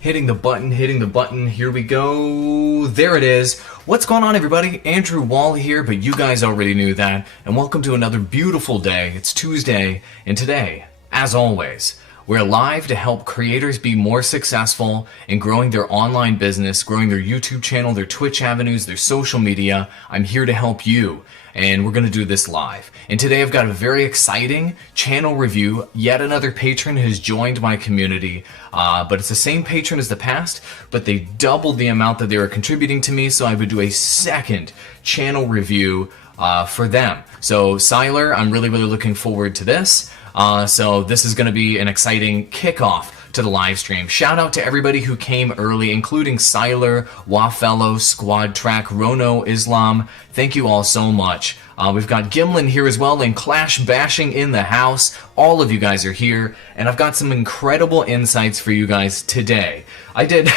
Hitting the button, here we go. There it is. What's going on, everybody? Andrew Wall here, but you guys already knew that. And welcome to another beautiful day. It's Tuesday, and today, as always, we're live to help creators be more successful in growing their online business, growing their YouTube channel, their Twitch avenues, their social media. I'm here to help you, and we're going to do this live. And today I've got a very exciting channel review. Yet another patron has joined my community, but it's the same patron as the past, but they doubled the amount that they were contributing to me, so I would do a second channel review for them. So Siler, I'm really looking forward to this. So this is going to be an exciting kickoff to the live stream. Shout out to everybody who came early, including Siler, Wafello, Squad Track, Rono, Islam. Thank you all so much. We've got Gimlin here as well, and Clash Bashing in the house. All of you guys are here, and I've got some incredible insights for you guys today. I did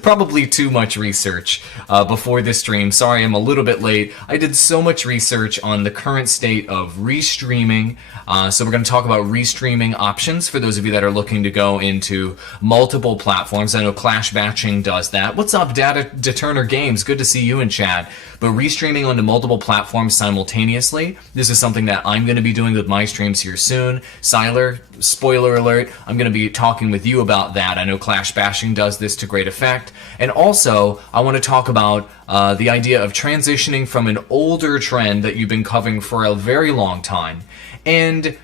probably too much research before this stream. Sorry, I'm a little bit late. I did so much research on the current state of restreaming. So we're going to talk about restreaming options for those of you that are looking to go into multiple platforms. I know Clash Bashing does that. What's up, Data Deturner Games? Good to see you in chat. But restreaming onto multiple platforms simultaneously, this is something that I'm going to be doing with my streams here soon. Siler, spoiler alert, I'm going to be talking with you about that. I know Clash Bashing does this to great effect. And also, I want to talk about the idea of transitioning from an older trend that you've been covering for a very long time and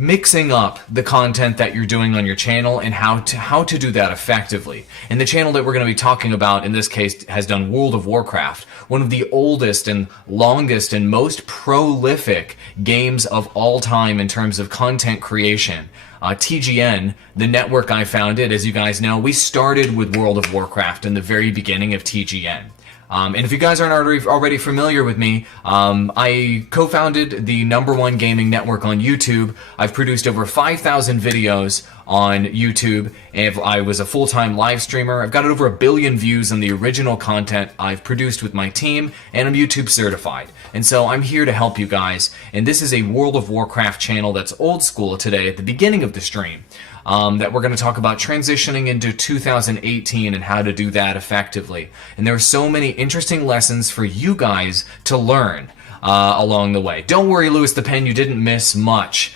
mixing up the content that you're doing on your channel and how to do that effectively. And the channel that we're going to be talking about in this case has done World of Warcraft, one of the oldest and longest and most prolific games of all time in terms of content creation. TGN, the network I founded, as you guys know, we started with World of Warcraft in the very beginning of TGN. And if you guys aren't already familiar with me, I co-founded the #1 gaming network on YouTube. I've produced over 5,000 videos on YouTube, and I was a full-time live streamer. I've got over 1 billion views on the original content I've produced with my team, and I'm YouTube certified. And so I'm here to help you guys, and this is a World of Warcraft channel that's old school today at the beginning of the stream. That we're going to talk about transitioning into 2018 and how to do that effectively. And there are so many interesting lessons for you guys to learn along the way. Don't worry, Lewis the Pen, you didn't miss much.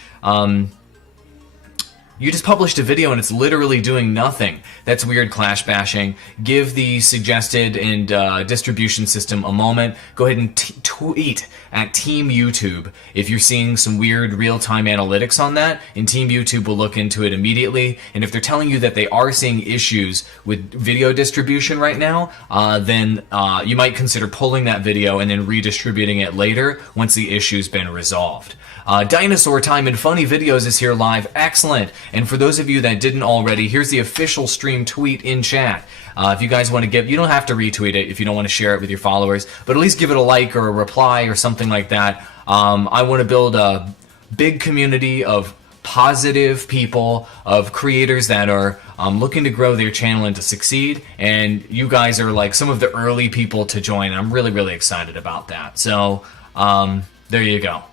You just published a video and it's literally doing nothing. That's weird, Clash Bashing. Give the suggested and distribution system a moment. Go ahead and tweet at Team YouTube if you're seeing some weird real-time analytics on that, and Team YouTube will look into it immediately. And if they're telling you that they are seeing issues with video distribution right now, then you might consider pulling that video and then redistributing it later once the issue's been resolved. Dinosaur Time and Funny Videos is here live. Excellent. And for those of you that didn't already, here's the official stream tweet in chat. If you guys want to give, you don't have to retweet it if you don't want to share it with your followers, but at least give it a like or a reply or something like that. I want to build a big community of positive people, of creators that are looking to grow their channel and to succeed, and you guys are like some of the early people to join. I'm really excited about that. So there you go.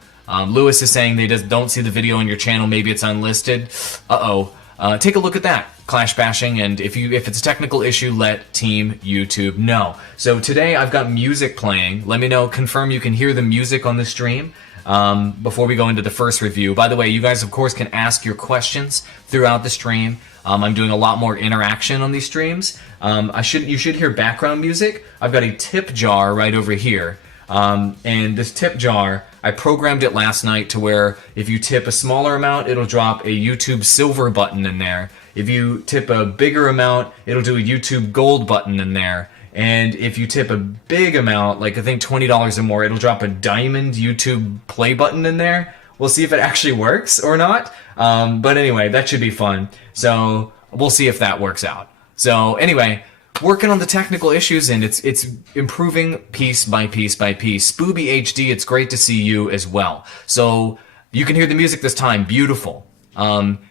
Lewis is saying they don't see the video on your channel. Maybe it's unlisted. Take a look at that, Clash Bashing, and if it's a technical issue, let Team YouTube know. So today I've got music playing. Let me know, confirm you can hear the music on the stream before we go into the first review. By the way, you guys, of course, can ask your questions throughout the stream. I'm doing a lot more interaction on these streams. You should hear background music. I've got a tip jar right over here. And this tip jar, I programmed it last night to where if you tip a smaller amount, it'll drop a YouTube silver button in there. If you tip a bigger amount, it'll do a YouTube gold button in there. And if you tip a big amount, like I think $20 or more, it'll drop a diamond YouTube play button in there. We'll see if it actually works or not. But anyway, that should be fun. So we'll see if that works out. So anyway, working on the technical issues, and it's improving piece by piece by piece. Spooby HD, it's great to see you as well. So you can hear the music this time. Beautiful.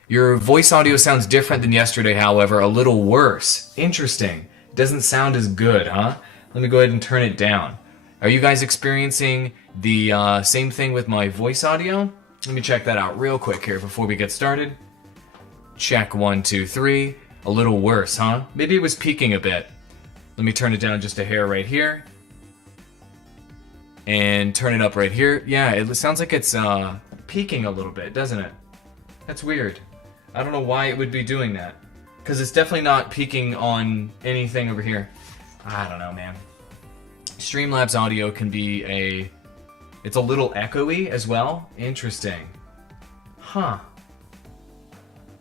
Your voice audio sounds different than yesterday, however, a little worse. Interesting. Doesn't sound as good, huh? Let me go ahead and turn it down. Are you guys experiencing the same thing with my voice audio? Let me check that out real quick here before we get started. Check 1, 2, 3. a little worse, huh? Maybe it was peaking a bit. Let me turn it down just a hair right here. And turn it up right here. Yeah, it sounds like it's peaking a little bit, doesn't it? That's weird. I don't know why it would be doing that. Because it's definitely not peaking on anything over here. I don't know, man. Streamlabs audio can be it's a little echoey as well. Interesting. Huh.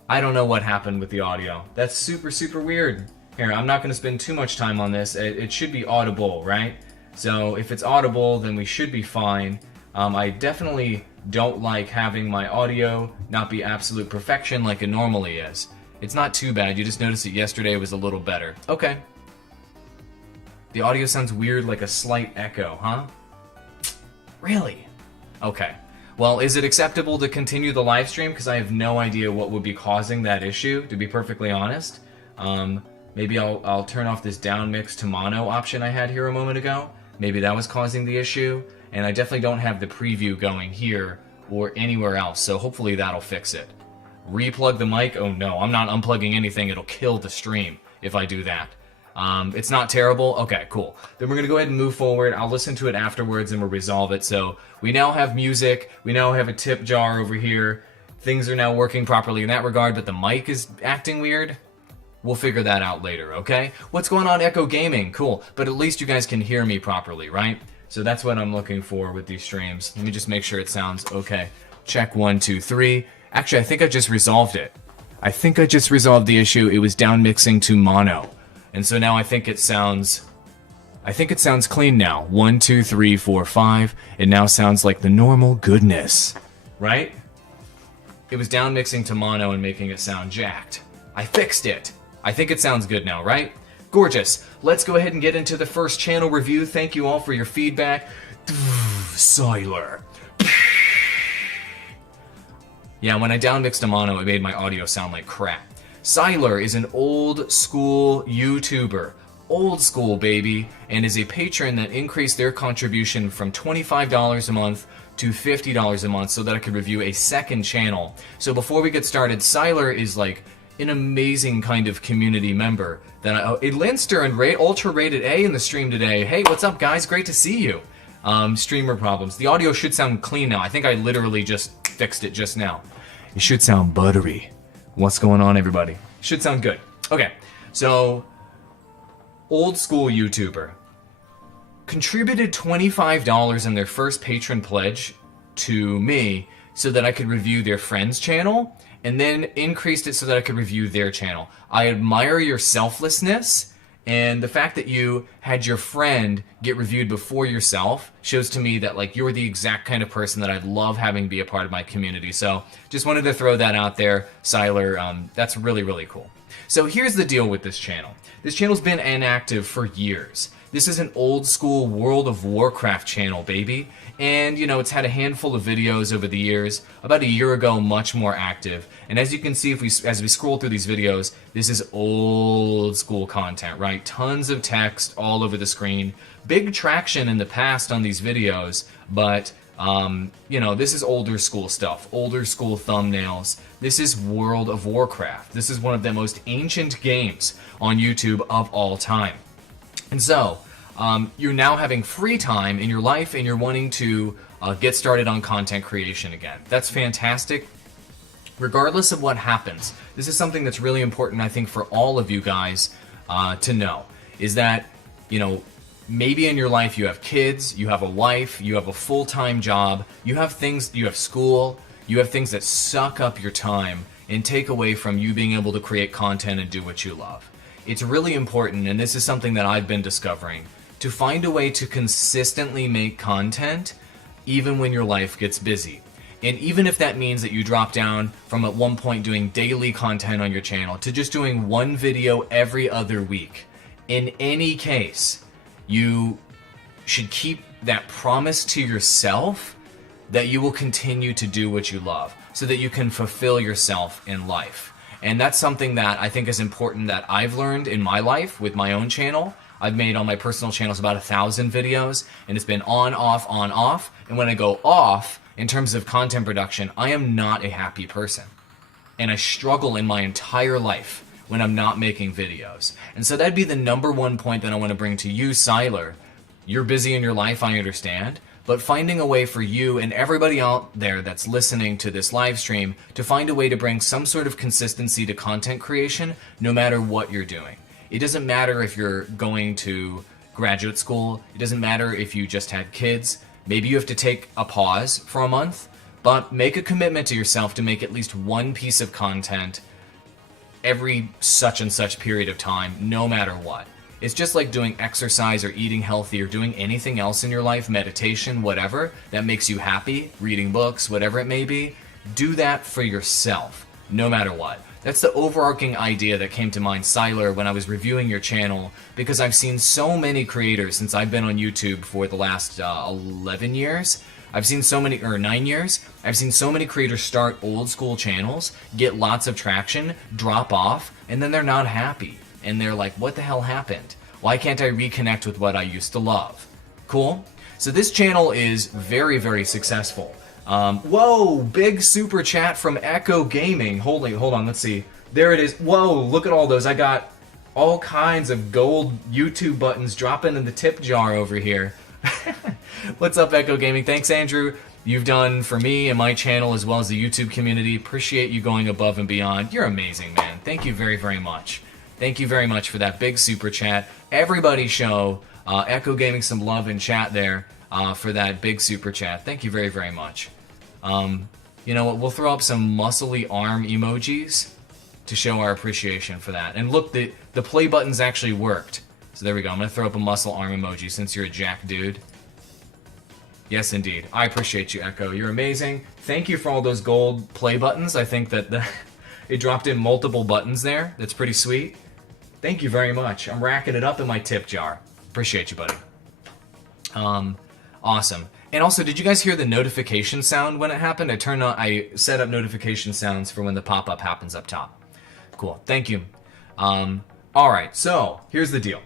I don't know what happened with the audio. That's super, super weird. Here, I'm not going to spend too much time on this. It should be audible, right? So if it's audible, then we should be fine. I definitely don't like having my audio not be absolute perfection like it normally is. It's not too bad. You just noticed that yesterday was a little better. Okay. The audio sounds weird, like a slight echo, huh? Really? Okay. Well, is it acceptable to continue the live stream? Because I have no idea what would be causing that issue, to be perfectly honest. Maybe I'll turn off this down mix to mono option I had here a moment ago. Maybe that was causing the issue. And I definitely don't have the preview going here or anywhere else, so hopefully that'll fix it. Replug the mic? Oh no, I'm not unplugging anything. It'll kill the stream if I do that. It's not terrible? Okay, cool. Then we're going to go ahead and move forward. I'll listen to it afterwards and we'll resolve it. So we now have music. We now have a tip jar over here. Things are now working properly in that regard, but the mic is acting weird. We'll figure that out later, okay? What's going on, Echo Gaming? Cool. But at least you guys can hear me properly, right? So that's what I'm looking for with these streams. Let me just make sure it sounds okay. Check 1, 2, 3. Actually, I think I just resolved it. I think I just resolved the issue. It was down mixing to mono. And so now I think it sounds clean now. 1, 2, 3, 4, 5. It now sounds like the normal goodness, right? It was down mixing to mono and making it sound jacked. I fixed it. I think it sounds good now, right? Gorgeous. Let's go ahead and get into the first channel review. Thank you all for your feedback. Siler. Yeah, when I downmixed to mono, it made my audio sound like crap. Siler is an old school YouTuber. Old school, baby. And is a patron that increased their contribution from $25 a month to $50 a month so that I could review a second channel. So before we get started, Siler is like an amazing kind of community member. That Linster and Ultra Rated A in the stream today. Hey, what's up, guys? Great to see you. Streamer problems. The audio should sound clean now. I think I literally just fixed it just now. It should sound buttery. What's going on, everybody? Should sound good. Okay, so old school YouTuber contributed $25 in their first patron pledge to me so that I could review their friend's channel, and then increased it so that I could review their channel. I admire your selflessness, and the fact that you had your friend get reviewed before yourself shows to me that like you're the exact kind of person that I'd love having be a part of my community. So just wanted to throw that out there, Siler. That's really, really cool. So here's the deal with this channel. This channel's been inactive for years. This is an old school World of Warcraft channel, baby. And, you know, it's had a handful of videos over the years. About a year ago, much more active. And as you can see, as we scroll through these videos, this is old school content, right? Tons of text all over the screen. Big traction in the past on these videos, but, you know, this is older school stuff. Older school thumbnails. This is World of Warcraft. This is one of the most ancient games on YouTube of all time. And so, you're now having free time in your life and you're wanting to get started on content creation again. That's fantastic. Regardless of what happens, this is something that's really important, I think, for all of you guys to know, is that, you know, maybe in your life you have kids, you have a wife, you have a full-time job, you have things, you have school, you have things that suck up your time and take away from you being able to create content and do what you love. It's really important, and this is something that I've been discovering, to find a way to consistently make content even when your life gets busy. And even if that means that you drop down from at one point doing daily content on your channel to just doing one video every other week. In any case, you should keep that promise to yourself that you will continue to do what you love so that you can fulfill yourself in life. And that's something that I think is important that I've learned in my life with my own channel. I've made on my personal channels about 1,000 videos, and it's been on, off, on, off. And when I go off, in terms of content production, I am not a happy person. And I struggle in my entire life when I'm not making videos. And so that'd be the number one point that I want to bring to you, Siler. You're busy in your life, I understand, but finding a way for you and everybody out there that's listening to this live stream to find a way to bring some sort of consistency to content creation, no matter what you're doing. It doesn't matter if you're going to graduate school. It doesn't matter if you just had kids. Maybe you have to take a pause for a month, but make a commitment to yourself to make at least one piece of content every such and such period of time, no matter what. It's just like doing exercise or eating healthy or doing anything else in your life, meditation, whatever, that makes you happy, reading books, whatever it may be. Do that for yourself, no matter what. That's the overarching idea that came to mind, Siler, when I was reviewing your channel, because I've seen so many creators since I've been on YouTube for the last 11 years. I've seen so many, or 9 years, I've seen so many creators start old school channels, get lots of traction, drop off, and then they're not happy. And they're like, what the hell happened? Why can't I reconnect with what I used to love? Cool? So this channel is very, very successful. Whoa, big super chat from Echo Gaming. Hold on, let's see. There it is. Whoa, look at all those. I got all kinds of gold YouTube buttons dropping in the tip jar over here. What's up, Echo Gaming? Thanks, Andrew. You've done for me and my channel as well as the YouTube community. Appreciate you going above and beyond. You're amazing, man. Thank you very, very much. Thank you very much for that big super chat. Everybody show Echo Gaming some love in chat there for that big super chat. Thank you very, very much. You know what? We'll throw up some muscly arm emojis to show our appreciation for that. And look, the play buttons actually worked. So there we go. I'm going to throw up a muscle arm emoji since you're a jack dude. Yes, indeed. I appreciate you, Echo. You're amazing. Thank you for all those gold play buttons. I think that it dropped in multiple buttons there. That's pretty sweet. Thank you very much. I'm racking it up in my tip jar. Appreciate you, buddy. Awesome. And also, did you guys hear the notification sound when it happened? I set up notification sounds for when the pop-up happens up top. Cool. Thank you. Alright, so here's the deal.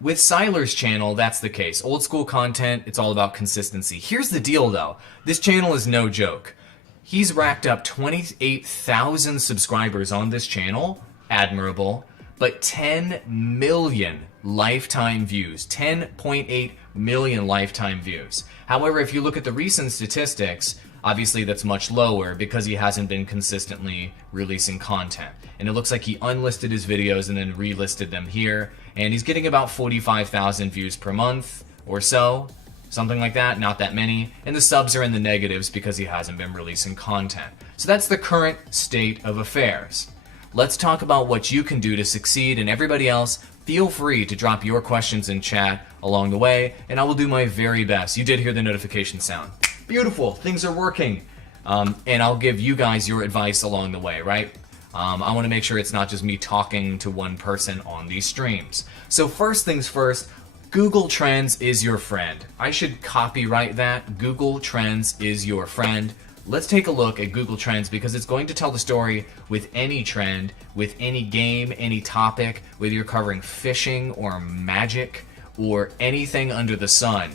With Siler's channel, that's the case. Old school content, it's all about consistency. Here's the deal, though. This channel is no joke. He's racked up 28,000 subscribers on this channel. Admirable. But 10 million lifetime views. 10.8 million lifetime views. However, if you look at the recent statistics, obviously that's much lower because he hasn't been consistently releasing content. And it looks like he unlisted his videos and then relisted them here. And he's getting about 45,000 views per month or so. Something like that, not that many. And the subs are in the negatives because he hasn't been releasing content. So that's the current state of affairs. Let's talk about what you can do to succeed, and everybody else, feel free to drop your questions in chat along the way, and I will do my very best. You did hear the notification sound. Beautiful, things are working. And I'll give you guys your advice along the way, right? I want to make sure it's not just me talking to one person on these streams. So first things first, Google Trends is your friend. I should copyright that. Google Trends is your friend. Let's take a look at Google Trends because it's going to tell the story with any trend, with any game, any topic, whether you're covering fishing or magic or anything under the sun.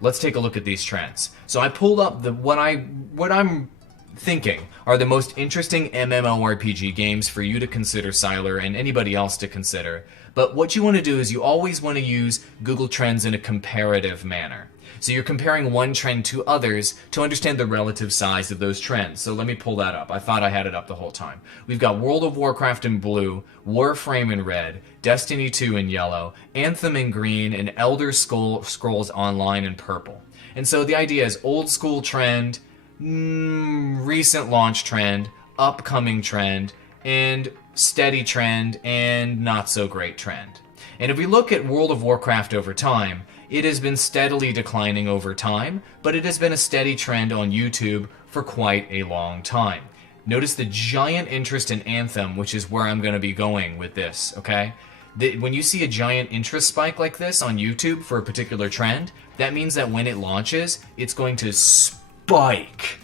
Let's take a look at these trends. So I pulled up what I'm thinking are the most interesting MMORPG games for you to consider, Siler, and anybody else to consider. But what you want to do is you always want to use Google Trends in a comparative manner. So you're comparing one trend to others to understand the relative size of those trends. So let me pull that up. I thought I had it up the whole time. We've got World of Warcraft in blue, Warframe in red, Destiny 2 in yellow, Anthem in green, and Elder Scrolls Online in purple. And so the idea is old school trend, recent launch trend, upcoming trend, and steady trend, and not so great trend. And if we look at World of Warcraft over time, it has been steadily declining over time, but it has been a steady trend on YouTube for quite a long time. Notice the giant interest in Anthem, which is where I'm going to be going with this, okay? When you see a giant interest spike like this on YouTube for a particular trend, that means that when it launches, it's going to spike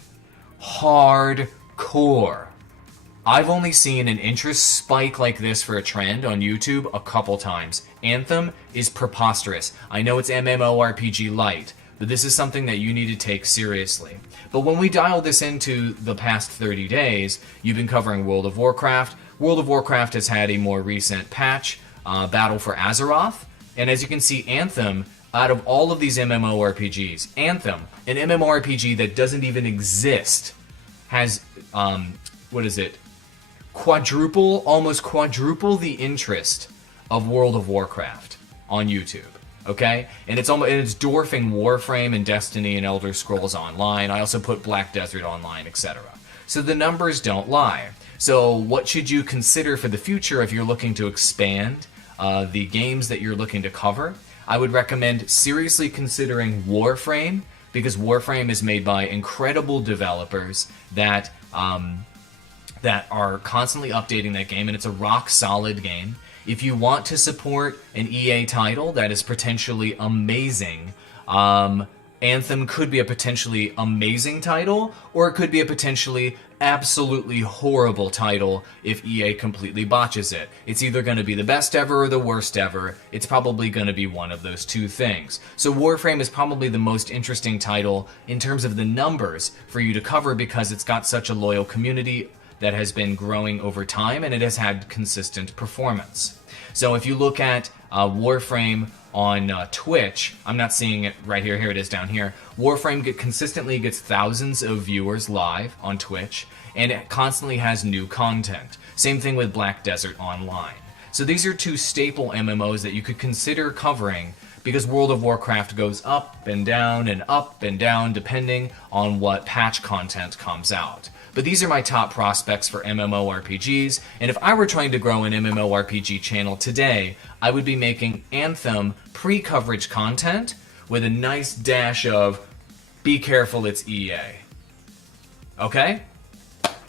hardcore. I've only seen an interest spike like this for a trend on YouTube a couple times. Anthem is preposterous. I know it's MMORPG light, but this is something that you need to take seriously. But when we dial this into the past 30 days, you've been covering World of Warcraft. World of Warcraft has had a more recent patch, Battle for Azeroth, and as you can see, Anthem, out of all of these MMORPGs, Anthem, an MMORPG that doesn't even exist, has, almost quadruple the interest of World of Warcraft on YouTube. Okay, and it's dwarfing Warframe and Destiny and Elder Scrolls Online. I also put Black Desert Online, etc. So the numbers don't lie. So what should you consider for the future if you're looking to expand the games that you're looking to cover? I would recommend seriously considering Warframe, because Warframe is made by incredible developers that are constantly updating that game, and it's a rock solid game. If you want to support an EA title that is potentially amazing, Anthem could be a potentially amazing title, or it could be a potentially absolutely horrible title if EA completely botches it. It's either going to be the best ever or the worst ever. It's probably going to be one of those two things. So Warframe is probably the most interesting title in terms of the numbers for you to cover, because it's got such a loyal community that has been growing over time, and it has had consistent performance. So if you look at Warframe on Twitch, I'm not seeing it right here, here it is down here. Warframe consistently gets thousands of viewers live on Twitch, and it constantly has new content. Same thing with Black Desert Online. So these are two staple MMOs that you could consider covering, because World of Warcraft goes up and down depending on what patch content comes out. But these are my top prospects for MMORPGs, and if I were trying to grow an MMORPG channel today, I would be making Anthem pre-coverage content with a nice dash of, be careful, it's EA. Okay?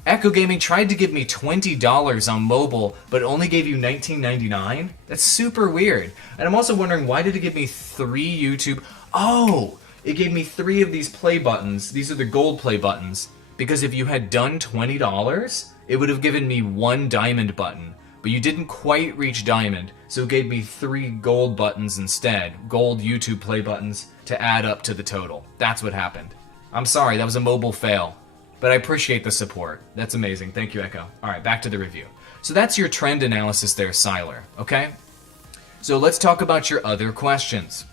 Echo Gaming tried to give me $20 on mobile, but it only gave you $19.99? That's super weird. And I'm also wondering, why did it give me 3 YouTube... Oh! It gave me 3 of these play buttons. These are the gold play buttons. Because if you had done $20, it would have given me 1 diamond button. But you didn't quite reach diamond, so it gave me 3 gold buttons instead. Gold YouTube play buttons to add up to the total. That's what happened. I'm sorry, that was a mobile fail. But I appreciate the support. That's amazing. Thank you, Echo. Alright, back to the review. So that's your trend analysis there, Siler. Okay? So let's talk about your other questions.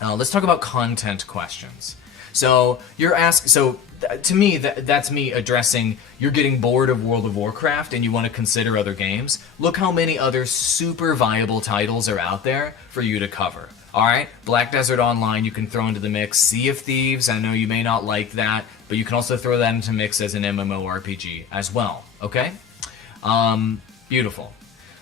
Let's talk about content questions. So you're asking... to me, that's me addressing, you're getting bored of World of Warcraft and you want to consider other games. Look how many other super viable titles are out there for you to cover. Alright, Black Desert Online you can throw into the mix. Sea of Thieves, I know you may not like that, but you can also throw that into mix as an MMORPG as well. Okay? Beautiful.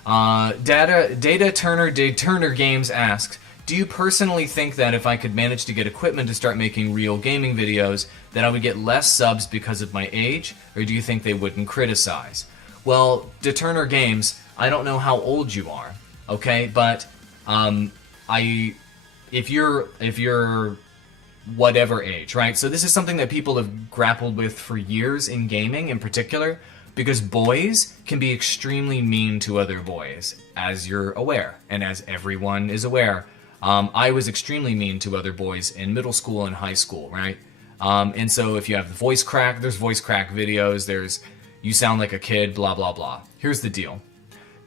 Data Turner Games asks, do you personally think that if I could manage to get equipment to start making real gaming videos, that I would get less subs because of my age, or do you think they wouldn't criticize? Well, Turner Games, I don't know how old you are, okay, but if you're whatever age, right? So this is something that people have grappled with for years in gaming in particular, because boys can be extremely mean to other boys, as you're aware, and as everyone is aware. I was extremely mean to other boys in middle school and high school, right? And so if you have the voice crack, there's voice crack videos, there's you sound like a kid, blah, blah, blah. Here's the deal.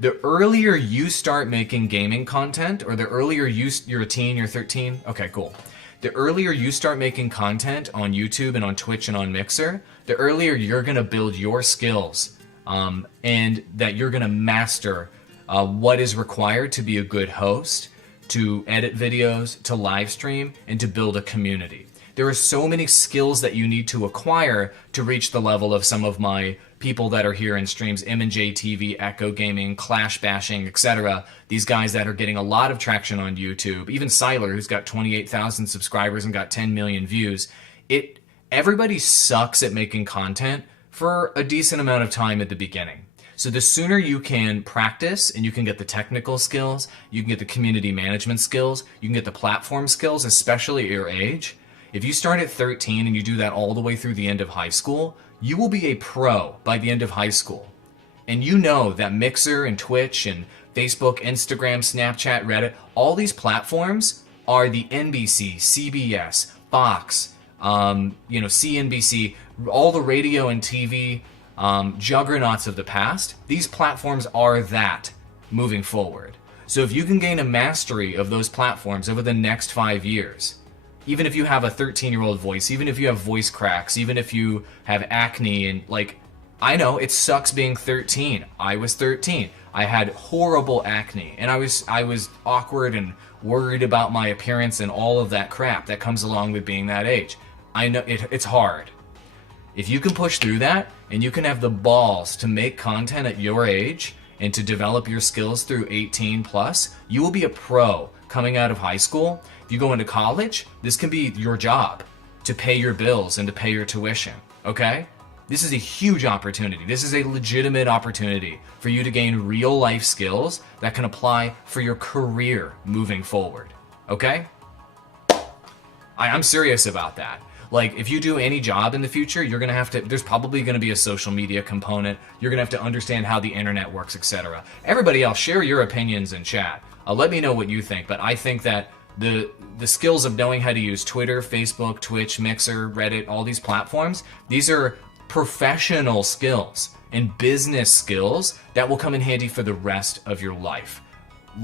The earlier you start making gaming content, or the earlier you're a teen, you're 13, okay, cool. The earlier you start making content on YouTube and on Twitch and on Mixer, the earlier you're going to build your skills, and that you're going to master what is required to be a good host, to edit videos, to live stream, and to build a community. There are so many skills that you need to acquire to reach the level of some of my people that are here in streams, M&J TV, Echo Gaming, Clash Bashing, etc. These guys that are getting a lot of traction on YouTube. Even Siler, who's got 28,000 subscribers and got 10 million views. Everybody sucks at making content for a decent amount of time at the beginning. So the sooner you can practice and you can get the technical skills, you can get the community management skills, you can get the platform skills, especially at your age. If you start at 13 and you do that all the way through the end of high school, you will be a pro by the end of high school. And you know that Mixer and Twitch and Facebook, Instagram, Snapchat, Reddit, all these platforms are the NBC, CBS, Fox, CNBC, all the radio and TV juggernauts of the past. These platforms are that moving forward. So if you can gain a mastery of those platforms over the next 5 years, even if you have a 13-year-old voice, even if you have voice cracks, even if you have acne, and I know it sucks being 13. I was 13. I had horrible acne, and I was awkward and worried about my appearance and all of that crap that comes along with being that age. I know it's hard. If you can push through that, and you can have the balls to make content at your age and to develop your skills through 18 plus, you will be a pro coming out of high school. If you go into college, this can be your job to pay your bills and to pay your tuition, okay? This is a huge opportunity. This is a legitimate opportunity for you to gain real life skills that can apply for your career moving forward, okay? I'm serious about that. If you do any job in the future, you're gonna have to, there's probably gonna be a social media component. You're gonna have to understand how the internet works, etc. Everybody else, share your opinions in chat. Let me know what you think, but I think that the skills of knowing how to use Twitter, Facebook, Twitch, Mixer, Reddit, all these platforms, these are professional skills and business skills that will come in handy for the rest of your life.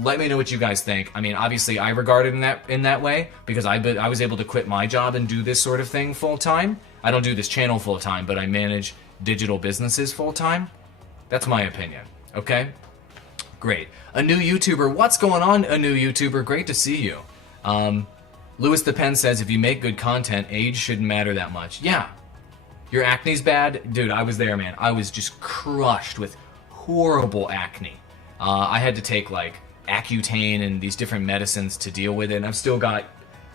Let me know what you guys think. I mean, obviously, I regard it in that way because I was able to quit my job and do this sort of thing full time. I don't do this channel full time, but I manage digital businesses full time. That's my opinion. Okay, great. A new YouTuber. What's going on? A new YouTuber. Great to see you. Louis the Pen says if you make good content, age shouldn't matter that much. Yeah, your acne's bad, dude. I was there, man. I was just crushed with horrible acne. I had to take Accutane and these different medicines to deal with it, and I've still got,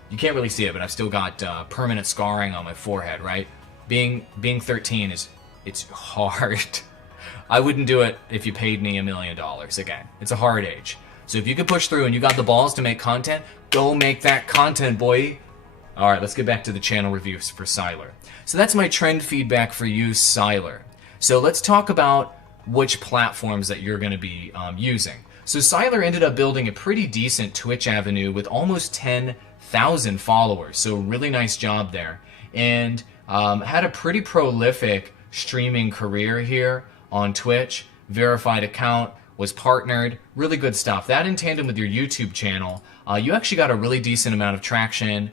you can't really see it, but I've still got permanent scarring on my forehead, right? Being 13 it's hard. I wouldn't do it if you paid me $1 million. Again, it's a hard age. So if you can push through and you got the balls to make content, go make that content, boy. All right, let's get back to the channel reviews for Siler. So that's my trend feedback for you, Siler. So let's talk about which platforms that you're going to be using. So Siler ended up building a pretty decent Twitch avenue with almost 10,000 followers, so really nice job there. And had a pretty prolific streaming career here on Twitch, verified account, was partnered, really good stuff. That in tandem with your YouTube channel, you actually got a really decent amount of traction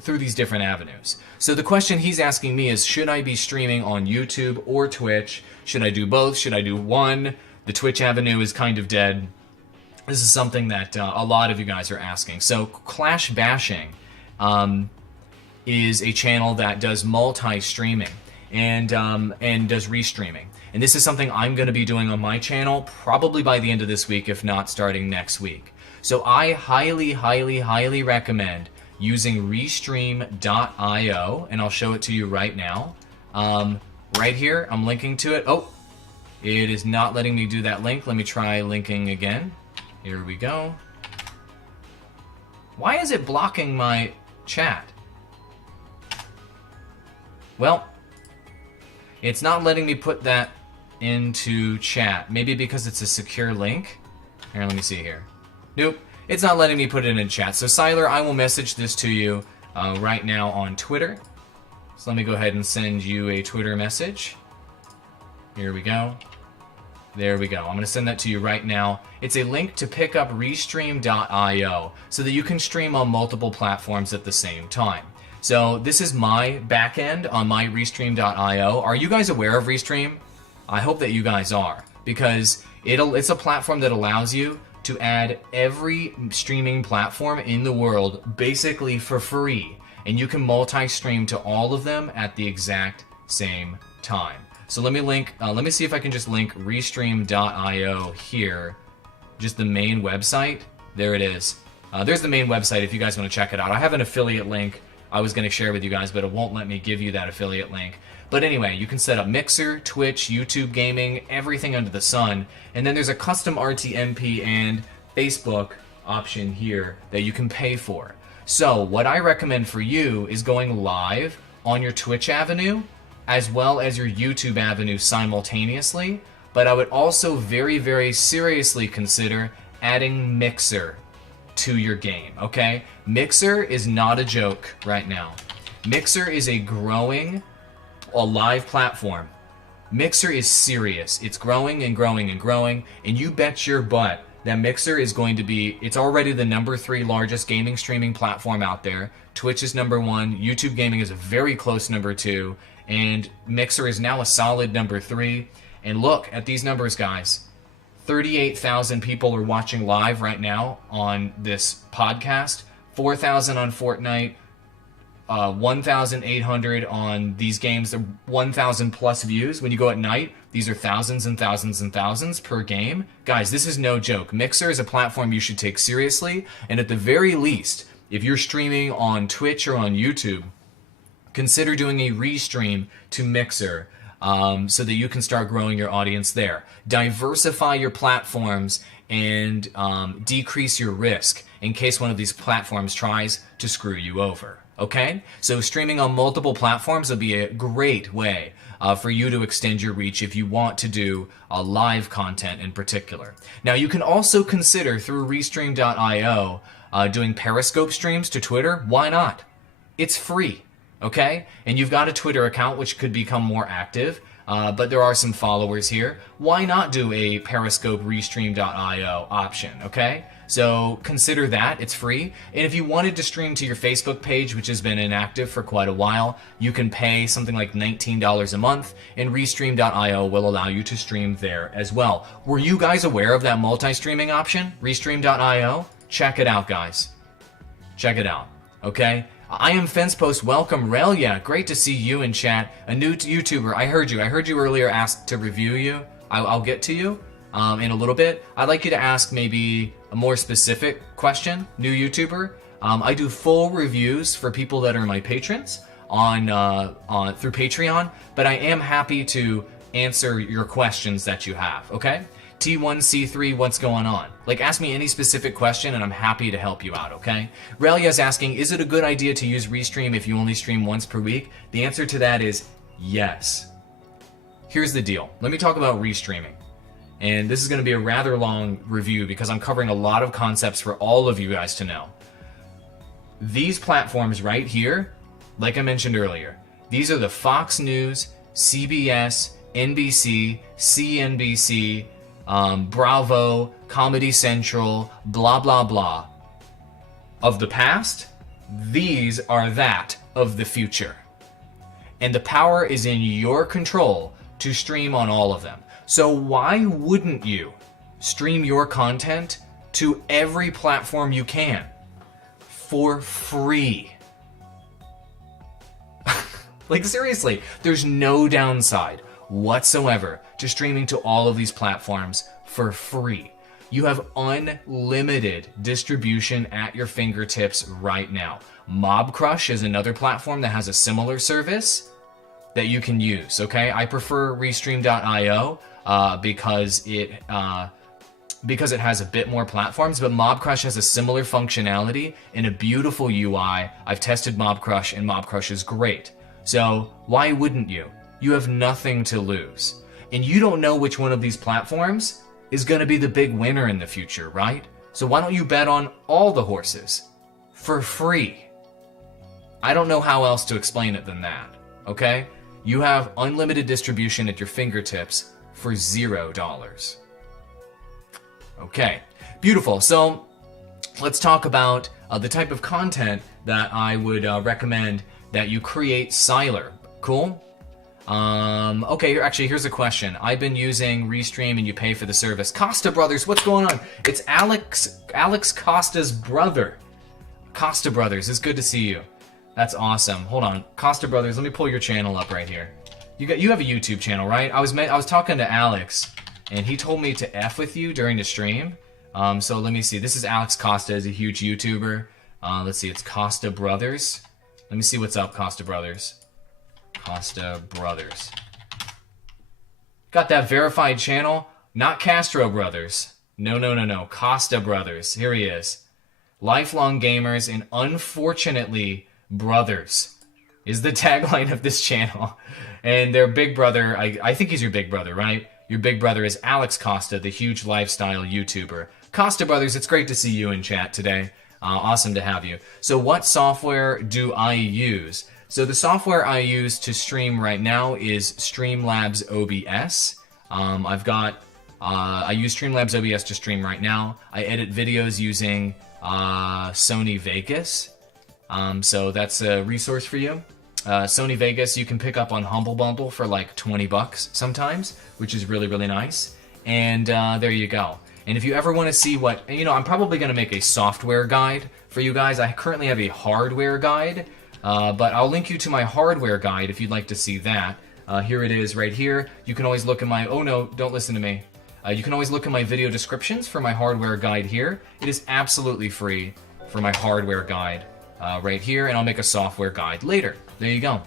through these different avenues. So the question he's asking me is, should I be streaming on YouTube or Twitch? Should I do both? Should I do one? The Twitch avenue is kind of dead. This is something that a lot of you guys are asking. So Clash Bashing is a channel that does multi-streaming and does restreaming. And this is something I'm going to be doing on my channel probably by the end of this week, if not starting next week. So I highly, highly, highly recommend using restream.io, and I'll show it to you right now. Right here, I'm linking to it. Oh, it is not letting me do that link. Let me try linking again. Here we go. Why is it blocking my chat? Well, it's not letting me put that into chat. Maybe because it's a secure link. Here, let me see here. Nope, it's not letting me put it in chat. So Siler, I will message this to you right now on Twitter. So let me go ahead and send you a Twitter message. Here we go. There we go. I'm going to send that to you right now. It's a link to pick up restream.io so that you can stream on multiple platforms at the same time. So this is my backend on my restream.io. Are you guys aware of Restream? I hope that you guys are, because it's a platform that allows you to add every streaming platform in the world basically for free, and you can multi-stream to all of them at the exact same time. So let me see if I can just link restream.io here, just the main website. There it is. There's the main website if you guys want to check it out. I have an affiliate link I was going to share with you guys, but it won't let me give you that affiliate link. But anyway, you can set up Mixer, Twitch, YouTube gaming, everything under the sun. And then there's a custom RTMP and Facebook option here that you can pay for. So what I recommend for you is going live on your Twitch avenue as well as your YouTube avenue simultaneously. But I would also very, very seriously consider adding Mixer to your game, okay? Mixer is not a joke right now. Mixer is a live platform. Mixer is serious. It's growing and growing and growing, and you bet your butt that Mixer is going to be, it's already the #3 largest gaming streaming platform out there. Twitch is #1, YouTube gaming is a very close #2, and Mixer is now a solid #3. And look at these numbers, guys. 38,000 people are watching live right now on this podcast, 4,000 on Fortnite, 1,800 on these games, 1,000 plus views. When you go at night, these are thousands and thousands and thousands per game. Guys, this is no joke. Mixer is a platform you should take seriously, and at the very least, if you're streaming on Twitch or on YouTube, consider doing a restream to Mixer so that you can start growing your audience there. Diversify your platforms and decrease your risk in case one of these platforms tries to screw you over. Okay? So streaming on multiple platforms will be a great way for you to extend your reach if you want to do live content in particular. Now, you can also consider through Restream.io doing Periscope streams to Twitter. Why not? It's free, okay? And you've got a Twitter account which could become more active, but there are some followers here. Why not do a Periscope Restream.io option, okay? So consider that. It's free. And if you wanted to stream to your Facebook page, which has been inactive for quite a while, you can pay something like $19 a month, and Restream.io will allow you to stream there as well. Were you guys aware of that multi-streaming option? Restream.io? Check it out, guys. Check it out. Okay? I am FencePost. Welcome, Relia. Great to see you in chat. A new YouTuber. I heard you. I heard you earlier asked to review you. I'll get to you in a little bit. I'd like you to ask maybe a more specific question. New YouTuber. I do full reviews for people that are my patrons on through Patreon, but I am happy to answer your questions that you have. Okay? T1C3, what's going on? Like, ask me any specific question and I'm happy to help you out, okay? Relia's asking, is it a good idea to use Restream if you only stream once per week? The answer to that is yes. Here's the deal. Let me talk about restreaming. And this is going to be a rather long review because I'm covering a lot of concepts for all of you guys to know. These platforms right here, like I mentioned earlier, these are the Fox News, CBS, NBC, CNBC, Bravo, Comedy Central, blah, blah, blah. Of the past, these are that of the future. And the power is in your control to stream on all of them. So why wouldn't you stream your content to every platform you can for free? Like, seriously, there's no downside whatsoever to streaming to all of these platforms for free. You have unlimited distribution at your fingertips right now. Mobcrush is another platform that has a similar service that you can use, okay? I prefer Restream.io because it has a bit more platforms, but Mobcrush has a similar functionality and a beautiful UI. I've tested Mobcrush, and Mobcrush is great. So why wouldn't you? You have nothing to lose. And you don't know which one of these platforms is going to be the big winner in the future, right? So why don't you bet on all the horses for free? I don't know how else to explain it than that, okay? You have unlimited distribution at your fingertips for $0. Okay, beautiful. So let's talk about the type of content that I would recommend that you create. Siler, cool? Okay, actually, here's a question. I've been using Restream and you pay for the service. Costa Brothers, what's going on? It's Alex Costa's brother. Costa Brothers, it's good to see you. That's awesome. Hold on, Costa Brothers, let me pull your channel up right here. You have a YouTube channel, right? I was talking to Alex, and he told me to F with you during the stream. So let me see. This is Alex Costa, is a huge YouTuber. Let's see, it's Costa Brothers. Let me see what's up, Costa Brothers. Costa Brothers. Got that verified channel? Not Castro Brothers. No. Costa Brothers. Here he is. Lifelong gamers and unfortunately brothers is the tagline of this channel. And their big brother, I think he's your big brother, right? Your big brother is Alex Costa, the huge lifestyle YouTuber. Costa Brothers, it's great to see you in chat today. Awesome to have you. So what software do I use? So the software I use to stream right now is Streamlabs OBS. I use Streamlabs OBS to stream right now. I edit videos using Sony Vegas. So that's a resource for you. Sony Vegas you can pick up on Humble Bundle for like 20 bucks sometimes, which is really, really nice. And there you go. And if you ever want to see what, I'm probably going to make a software guide for you guys. I currently have a hardware guide, but I'll link you to my hardware guide if you'd like to see that. Here it is right here. You can always look at my, oh no, don't listen to me. You can always look at my video descriptions for my hardware guide here. It is absolutely free for my hardware guide right here, and I'll make a software guide later. There you go.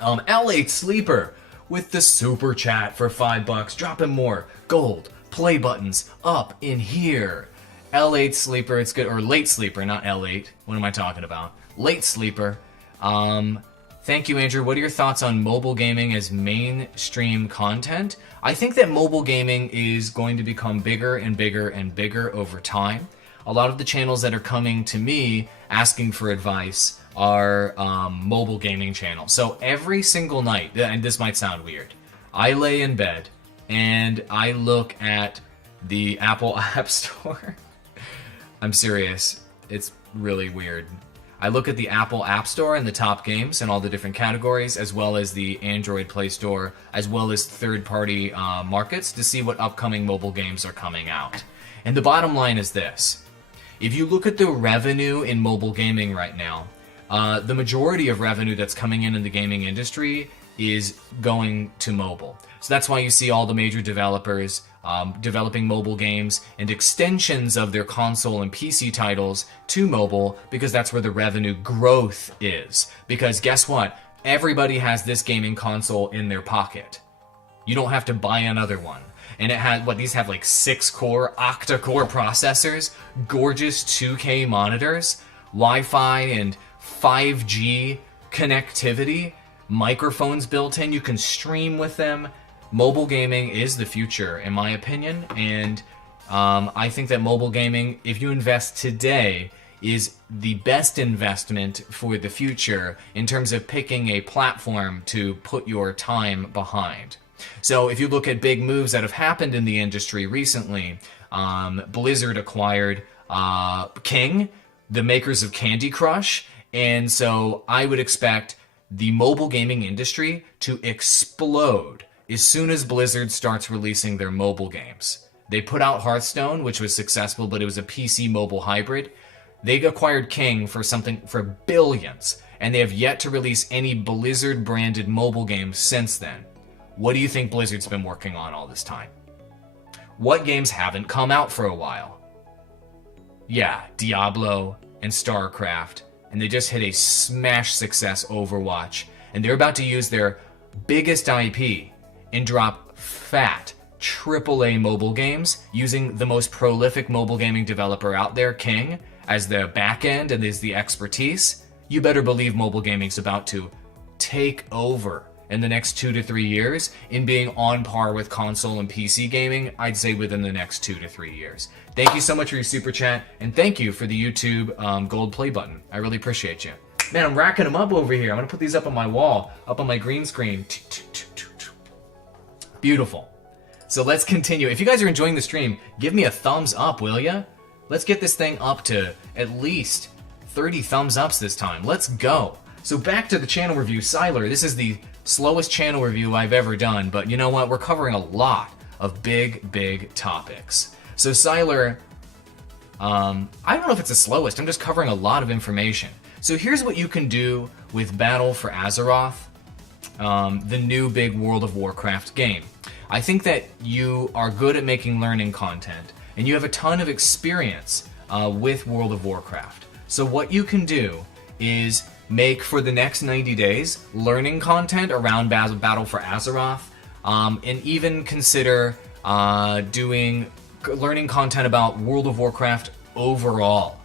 L8 Sleeper with the super chat for $5. Dropping more gold play buttons up in here. L8 Sleeper, it's good, or Late Sleeper, not L8. What am I talking about? Late Sleeper. Thank you, Andrew. What are your thoughts on mobile gaming as mainstream content? I think that mobile gaming is going to become bigger and bigger and bigger over time. A lot of the channels that are coming to me asking for advice are mobile gaming channels. So every single night, and this might sound weird, I lay in bed and I look at the Apple App Store. I'm serious. It's really weird. I look at the Apple App Store and the top games and all the different categories, as well as the Android Play Store, as well as third-party markets to see what upcoming mobile games are coming out. And the bottom line is this. If you look at the revenue in mobile gaming right now, the majority of revenue that's coming in the gaming industry is going to mobile. So that's why you see all the major developers developing mobile games and extensions of their console and PC titles to mobile, because that's where the revenue growth is. Because guess what? Everybody has this gaming console in their pocket. You don't have to buy another one. And it had, these have like 6-core, octa-core processors, gorgeous 2K monitors, Wi-Fi and 5G connectivity, microphones built in, you can stream with them. Mobile gaming is the future, in my opinion, and I think that mobile gaming, if you invest today, is the best investment for the future in terms of picking a platform to put your time behind. So if you look at big moves that have happened in the industry recently, Blizzard acquired King, the makers of Candy Crush, and so I would expect the mobile gaming industry to explode as soon as Blizzard starts releasing their mobile games. They put out Hearthstone, which was successful, but it was a PC mobile hybrid. They acquired King for billions, and they have yet to release any Blizzard branded mobile games since then. What do you think Blizzard's been working on all this time? What games haven't come out for a while? Yeah, Diablo and StarCraft, and they just hit a smash success Overwatch, and they're about to use their biggest IP and drop fat AAA mobile games using the most prolific mobile gaming developer out there, King, as the back end and as the expertise. You better believe mobile gaming's about to take over in the next 2 to 3 years in being on par with console and PC gaming, I'd say within the next 2 to 3 years. Thank you so much for your super chat, and thank you for the YouTube gold play button. I really appreciate you. Man, I'm racking them up over here. I'm gonna put these up on my wall, up on my green screen. Beautiful. So let's continue. If you guys are enjoying the stream, give me a thumbs up, will ya? Let's get this thing up to at least 30 thumbs ups this time. Let's go. So back to the channel review. Siler, this is the slowest channel review I've ever done, but you know what? We're covering a lot of big topics. So Siler, I don't know if it's the slowest. I'm just covering a lot of information. So here's what you can do with Battle for Azeroth, the new big World of Warcraft game. I think that you are good at making learning content, and you have a ton of experience with World of Warcraft. So what you can do is make, for the next 90 days, learning content around Battle for Azeroth, and even consider doing learning content about World of Warcraft overall.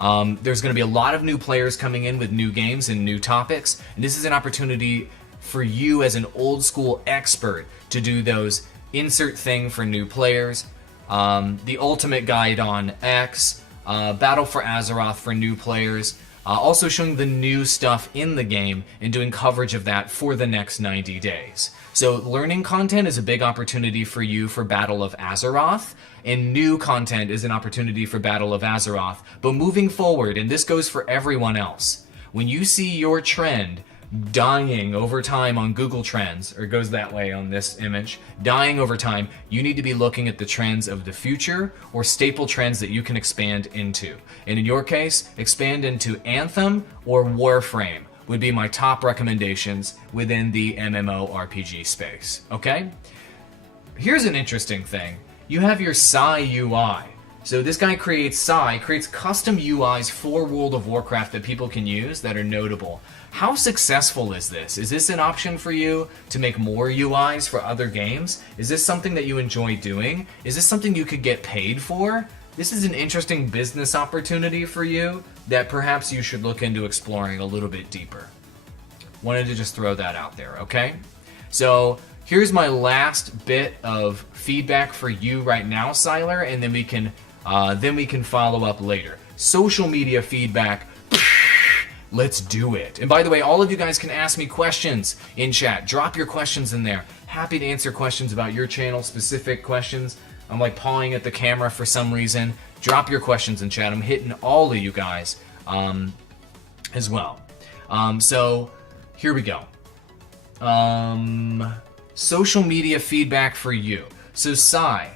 There's going to be a lot of new players coming in with new games and new topics, and this is an opportunity for you as an old school expert to do those insert thing for new players, the ultimate guide on X, Battle for Azeroth for new players, also showing the new stuff in the game and doing coverage of that for the next 90 days. So learning content is a big opportunity for you for Battle of Azeroth, and new content is an opportunity for Battle of Azeroth. But moving forward, and this goes for everyone else, when you see your trend dying over time on Google Trends, or it goes that way on this image, dying over time, you need to be looking at the trends of the future or staple trends that you can expand into. And in your case, expand into Anthem or Warframe would be my top recommendations within the MMORPG space, okay? Here's an interesting thing. You have your Psy UI. So this guy creates custom UIs for World of Warcraft that people can use that are notable. How successful is this? Is this an option for you to make more UIs for other games? Is this something that you enjoy doing? Is this something you could get paid for? This is an interesting business opportunity for you that perhaps you should look into exploring a little bit deeper. Wanted to just throw that out there, okay? So here's my last bit of feedback for you right now, Siler, and then we can follow up later. Social media feedback. Let's do it. And by the way, all of you guys can ask me questions in chat. Drop your questions in there. Happy to answer questions about your channel, specific questions. I'm like pawing at the camera for some reason. Drop your questions in chat. I'm hitting all of you guys as well. So here we go. Social media feedback for you. So Sai,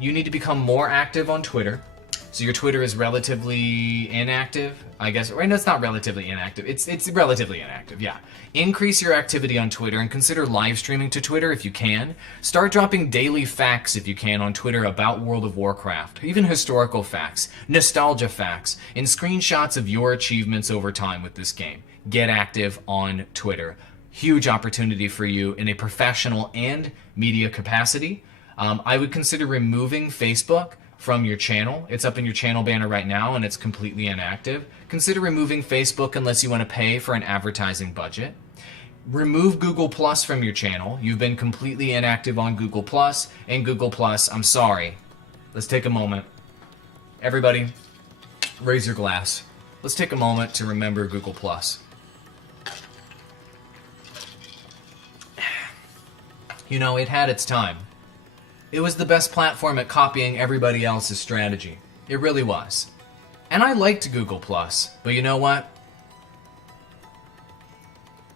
you need to become more active on Twitter. So your Twitter is relatively inactive, I guess. Right? No, it's not relatively inactive. It's relatively inactive, yeah. Increase your activity on Twitter and consider live streaming to Twitter if you can. Start dropping daily facts if you can on Twitter about World of Warcraft, even historical facts, nostalgia facts, and screenshots of your achievements over time with this game. Get active on Twitter. Huge opportunity for you in a professional and media capacity. I would consider removing Facebook from your channel. It's up in your channel banner right now and it's completely inactive. Consider removing Facebook unless you want to pay for an advertising budget. Remove Google Plus from your channel. You've been completely inactive on Google Plus, and Google Plus, I'm sorry. Let's take a moment. Everybody, raise your glass. Let's take a moment to remember Google Plus. You know, it had its time. It was the best platform at copying everybody else's strategy. It really was. And I liked Google Plus, but you know what?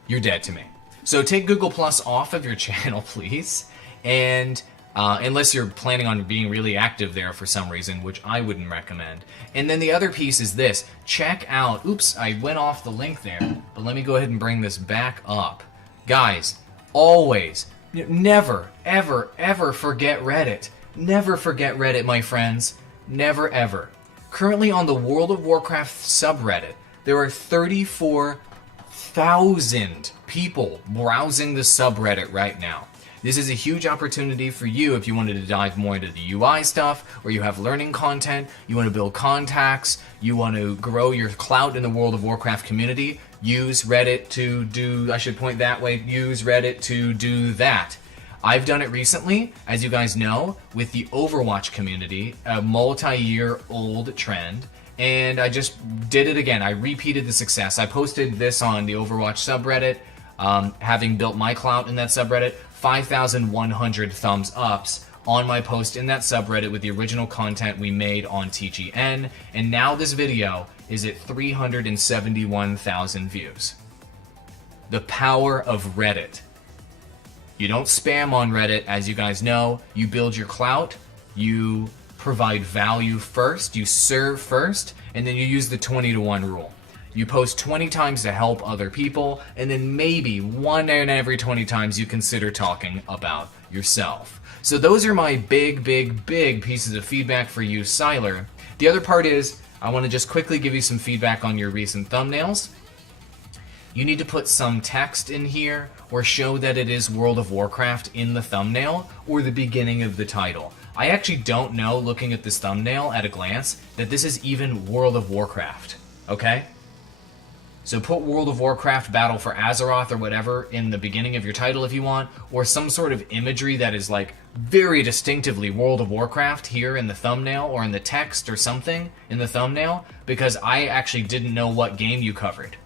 You're dead to me. So take Google Plus off of your channel, please. And unless you're planning on being really active there for some reason, which I wouldn't recommend. And then the other piece is this. Check out, oops, I went off the link there, but let me go ahead and bring this back up. Guys, always, never, ever, ever forget Reddit. Never forget Reddit, my friends. Never, ever. Currently on the World of Warcraft subreddit, there are 34,000 people browsing the subreddit right now. This is a huge opportunity for you if you wanted to dive more into the UI stuff, or you have learning content, you want to build contacts, you want to grow your clout in the World of Warcraft community. Use Reddit to do, I should point that way, use Reddit to do that. I've done it recently, as you guys know, with the Overwatch community, a multi-year-old trend, and I just did it again. I repeated the success. I posted this on the Overwatch subreddit, having built my clout in that subreddit, 5,100 thumbs ups on my post in that subreddit with the original content we made on TGN, and now this video is at 371,000 views. The power of Reddit. You don't spam on Reddit, as you guys know. You build your clout, you provide value first, you serve first, and then you use the 20-to-1 rule. You post 20 times to help other people, and then maybe one in every 20 times you consider talking about yourself. So those are my big pieces of feedback for you, Siler. The other part is, I want to just quickly give you some feedback on your recent thumbnails. You need to put some text in here, or show that it is World of Warcraft in the thumbnail, or the beginning of the title. I actually don't know, looking at this thumbnail at a glance, that this is even World of Warcraft, okay? So put World of Warcraft Battle for Azeroth or whatever in the beginning of your title if you want, or some sort of imagery that is like very distinctively World of Warcraft here in the thumbnail or in the text or something in the thumbnail, because I actually didn't know what game you covered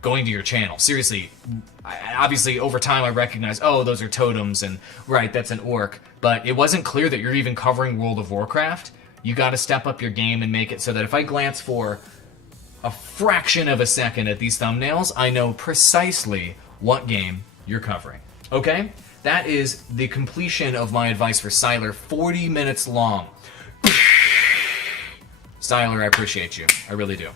going to your channel. Seriously, obviously over time I recognized, oh, those are totems and right, that's an orc, but it wasn't clear that you're even covering World of Warcraft. You got to step up your game and make it so that if I glance for a fraction of a second at these thumbnails, I know precisely what game you're covering. Okay? That is the completion of my advice for Siler, 40 minutes long. Siler, I appreciate you. I really do.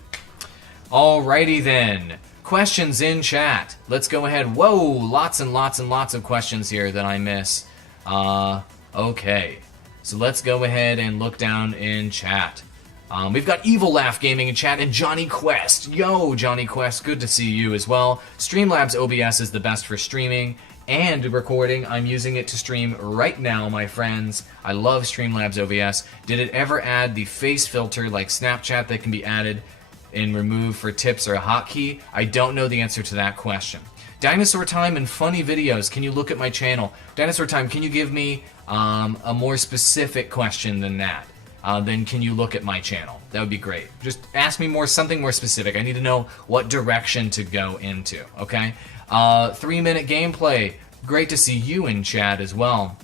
Alrighty then. Questions in chat. Let's go ahead. Whoa, lots and lots and lots of questions here that I miss. Okay. So let's go ahead and look down in chat. We've got Evil Laugh Gaming in chat and Johnny Quest. Yo, Johnny Quest, good to see you as well. Streamlabs OBS is the best for streaming and recording. I'm using it to stream right now, my friends. I love Streamlabs OBS. Did it ever add the face filter like Snapchat that can be added and removed for tips or a hotkey? I don't know the answer to that question. Dinosaur Time and funny videos. Can you look at my channel? Dinosaur Time, can you give me a more specific question than that? Then can you look at my channel? That would be great. Just ask me something more specific. I need to know what direction to go into, okay? 3-minute gameplay. Great to see you in chat as well.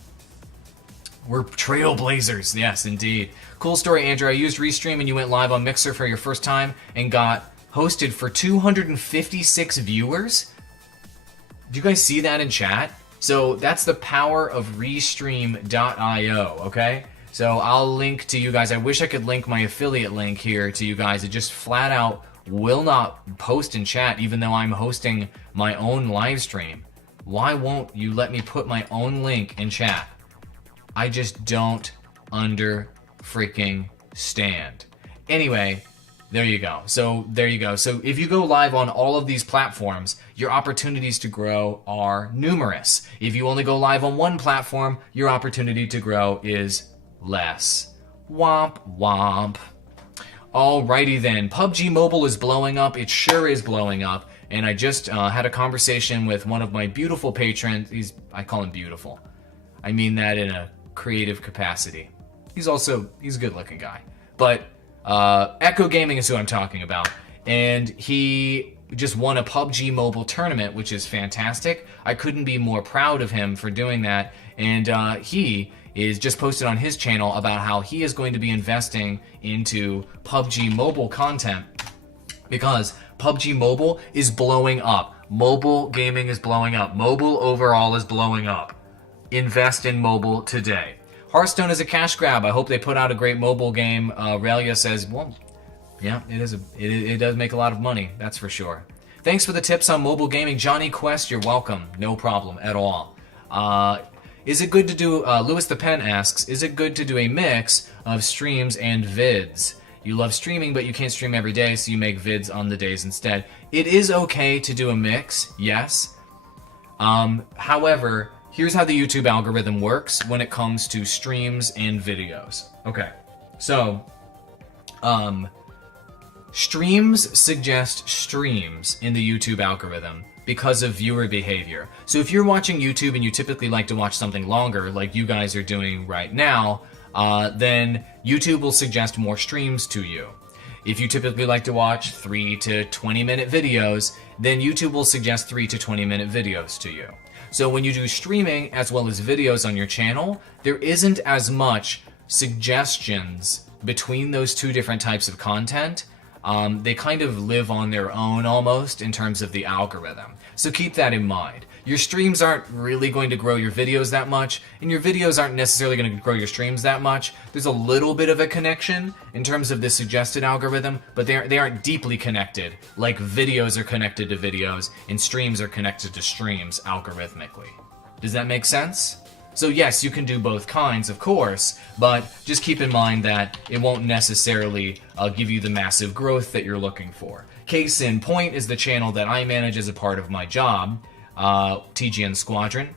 We're trailblazers, yes, indeed. Cool story, Andrew. I used Restream and you went live on Mixer for your first time and got hosted for 256 viewers. Do you guys see that in chat? So that's the power of Restream.io, okay? So I'll link to you guys. I wish I could link my affiliate link here to you guys. It just flat out will not post in chat even though I'm hosting my own live stream. Why won't you let me put my own link in chat? I just don't freaking stand. Anyway, there you go. So there you go. So if you go live on all of these platforms, your opportunities to grow are numerous. If you only go live on one platform, your opportunity to grow is less. Womp womp. Alrighty then. PUBG Mobile is blowing up. It sure is blowing up. And I just had a conversation with one of my beautiful patrons. I call him beautiful. I mean that in a creative capacity. He's a good looking guy. But Echo Gaming is who I'm talking about. And he just won a PUBG Mobile tournament, which is fantastic. I couldn't be more proud of him for doing that. And he is just posted on his channel about how he is going to be investing into PUBG Mobile content because PUBG Mobile is blowing up. Mobile gaming is blowing up. Mobile overall is blowing up. Invest in mobile today. Hearthstone is a cash grab. I hope they put out a great mobile game. Relia says, well, yeah, it does make a lot of money, that's for sure. Thanks for the tips on mobile gaming. Johnny Quest, you're welcome. No problem at all. Is it good to do, Louis the Pen asks, is it good to do a mix of streams and vids? You love streaming, but you can't stream every day, so you make vids on the days instead. It is okay to do a mix, yes. However, here's how the YouTube algorithm works when it comes to streams and videos. Okay, so, streams suggest streams in the YouTube algorithm because of viewer behavior. So if you're watching YouTube and you typically like to watch something longer, like you guys are doing right now, then YouTube will suggest more streams to you. If you typically like to watch 3 to 20 minute videos, then YouTube will suggest 3 to 20 minute videos to you. So when you do streaming as well as videos on your channel, there isn't as much suggestions between those two different types of content. They kind of live on their own almost in terms of the algorithm. So keep that in mind. Your streams aren't really going to grow your videos that much, and your videos aren't necessarily going to grow your streams that much. There's a little bit of a connection in terms of the suggested algorithm, but they aren't deeply connected, like videos are connected to videos and streams are connected to streams algorithmically. Does that make sense? So yes, you can do both kinds, of course, but just keep in mind that it won't necessarily give you the massive growth that you're looking for. Case in point is the channel that I manage as a part of my job, TGN Squadron.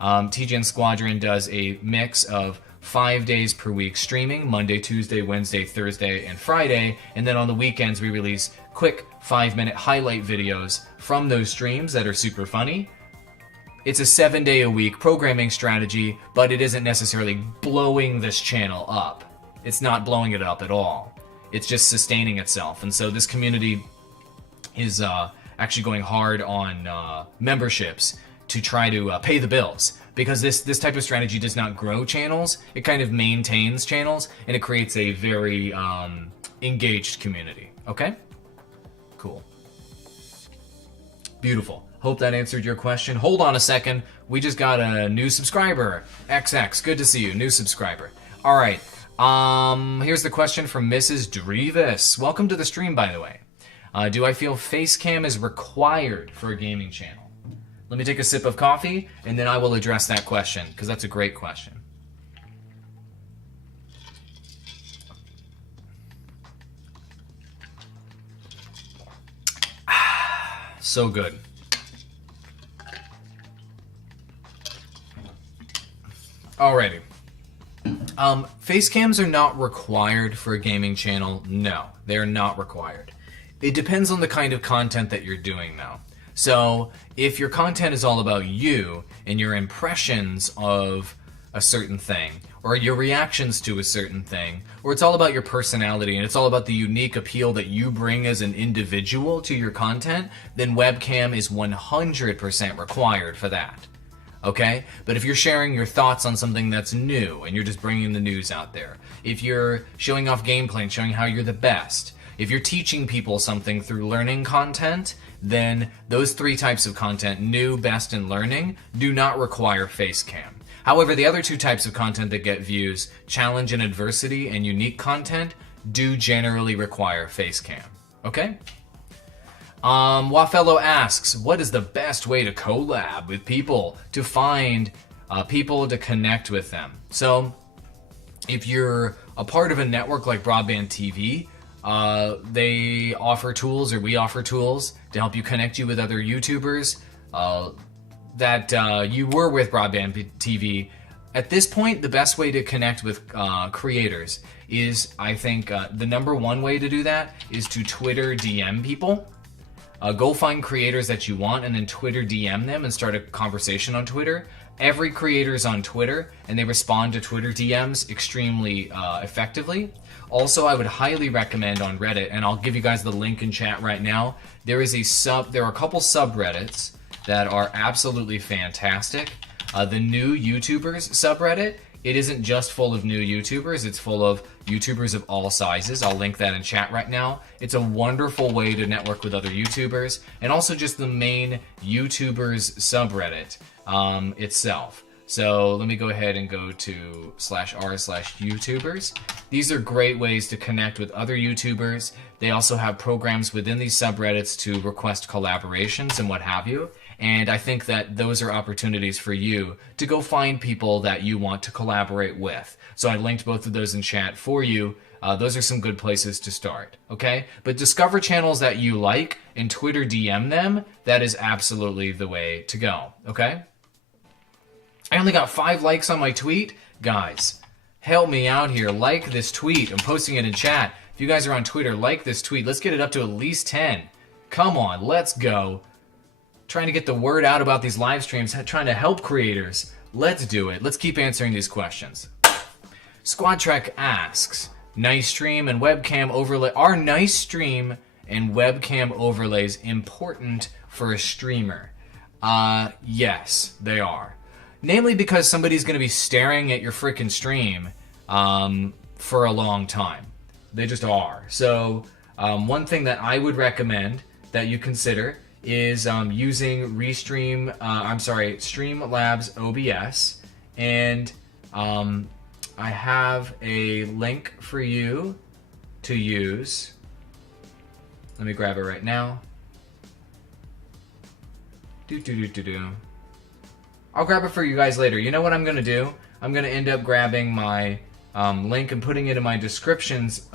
TGN Squadron does a mix of 5 days per week streaming, Monday, Tuesday, Wednesday, Thursday, and Friday, and then on the weekends we release quick 5-minute highlight videos from those streams that are super funny. It's a 7-day-a-week programming strategy, but it isn't necessarily blowing this channel up. It's not blowing it up at all. It's just sustaining itself. And so this community is actually going hard on memberships to try to pay the bills. Because this type of strategy does not grow channels, it kind of maintains channels, and it creates a very engaged community. Okay? Cool. Beautiful. Hope that answered your question. Hold on a second. We just got a new subscriber. XX, good to see you. New subscriber. All right. Here's the question from Mrs. Drevis. Welcome to the stream, by the way. Do I feel Facecam is required for a gaming channel? Let me take a sip of coffee, and then I will address that question, because that's a great question. So good. Alrighty. Facecams are not required for a gaming channel. No, they are not required. It depends on the kind of content that you're doing, though. So, if your content is all about you and your impressions of a certain thing, or your reactions to a certain thing, or it's all about your personality and it's all about the unique appeal that you bring as an individual to your content, then webcam is 100% required for that. Okay? But if you're sharing your thoughts on something that's new and you're just bringing the news out there, if you're showing off gameplay and showing how you're the best, if you're teaching people something through learning content, then those 3 types of content, new, best, and learning, do not require Facecam. However, the other 2 types of content that get views, challenge and adversity and unique content, do generally require Facecam. Okay? Wafello asks, what is the best way to collab with people to find people to connect with them? So, if you're a part of a network like Broadband TV, they offer tools, or we offer tools, to help you connect you with other YouTubers that you were with Broadband TV. At this point, the best way to connect with creators is, I think, the number 1 way to do that is to Twitter DM people. Go find creators that you want and then Twitter DM them and start a conversation on Twitter. Every creator is on Twitter and they respond to Twitter DMs extremely effectively. Also, I would highly recommend on Reddit, and I'll give you guys the link in chat right now. There are a couple subreddits that are absolutely fantastic. The new YouTubers subreddit, it isn't just full of new YouTubers, it's full of YouTubers of all sizes. I'll link that in chat right now. It's a wonderful way to network with other YouTubers, and also just the main YouTubers subreddit itself. So let me go ahead and go to /r/YouTubers. These are great ways to connect with other YouTubers. They also have programs within these subreddits to request collaborations and what have you. And I think that those are opportunities for you to go find people that you want to collaborate with. So I linked both of those in chat for you. Those are some good places to start, okay? But discover channels that you like and Twitter DM them. That is absolutely the way to go, okay? I only got 5 likes on my tweet. Guys, help me out here. Like this tweet. I'm posting it in chat. If you guys are on Twitter, like this tweet. Let's get it up to at least 10. Come on, let's go. Trying to get the word out about these live streams, trying to help creators. Let's do it. Let's keep answering these questions. Squad Trek asks, nice stream and webcam overlay. Are nice stream and webcam overlays important for a streamer? Yes, they are. Namely because somebody's going to be staring at your freaking stream for a long time. They just are. So one thing that I would recommend that you consider is using Streamlabs OBS. And I have a link for you to use. Let me grab it right now. I'll grab it for you guys later. You know what I'm going to do? I'm going to end up grabbing my link and putting it in my descriptions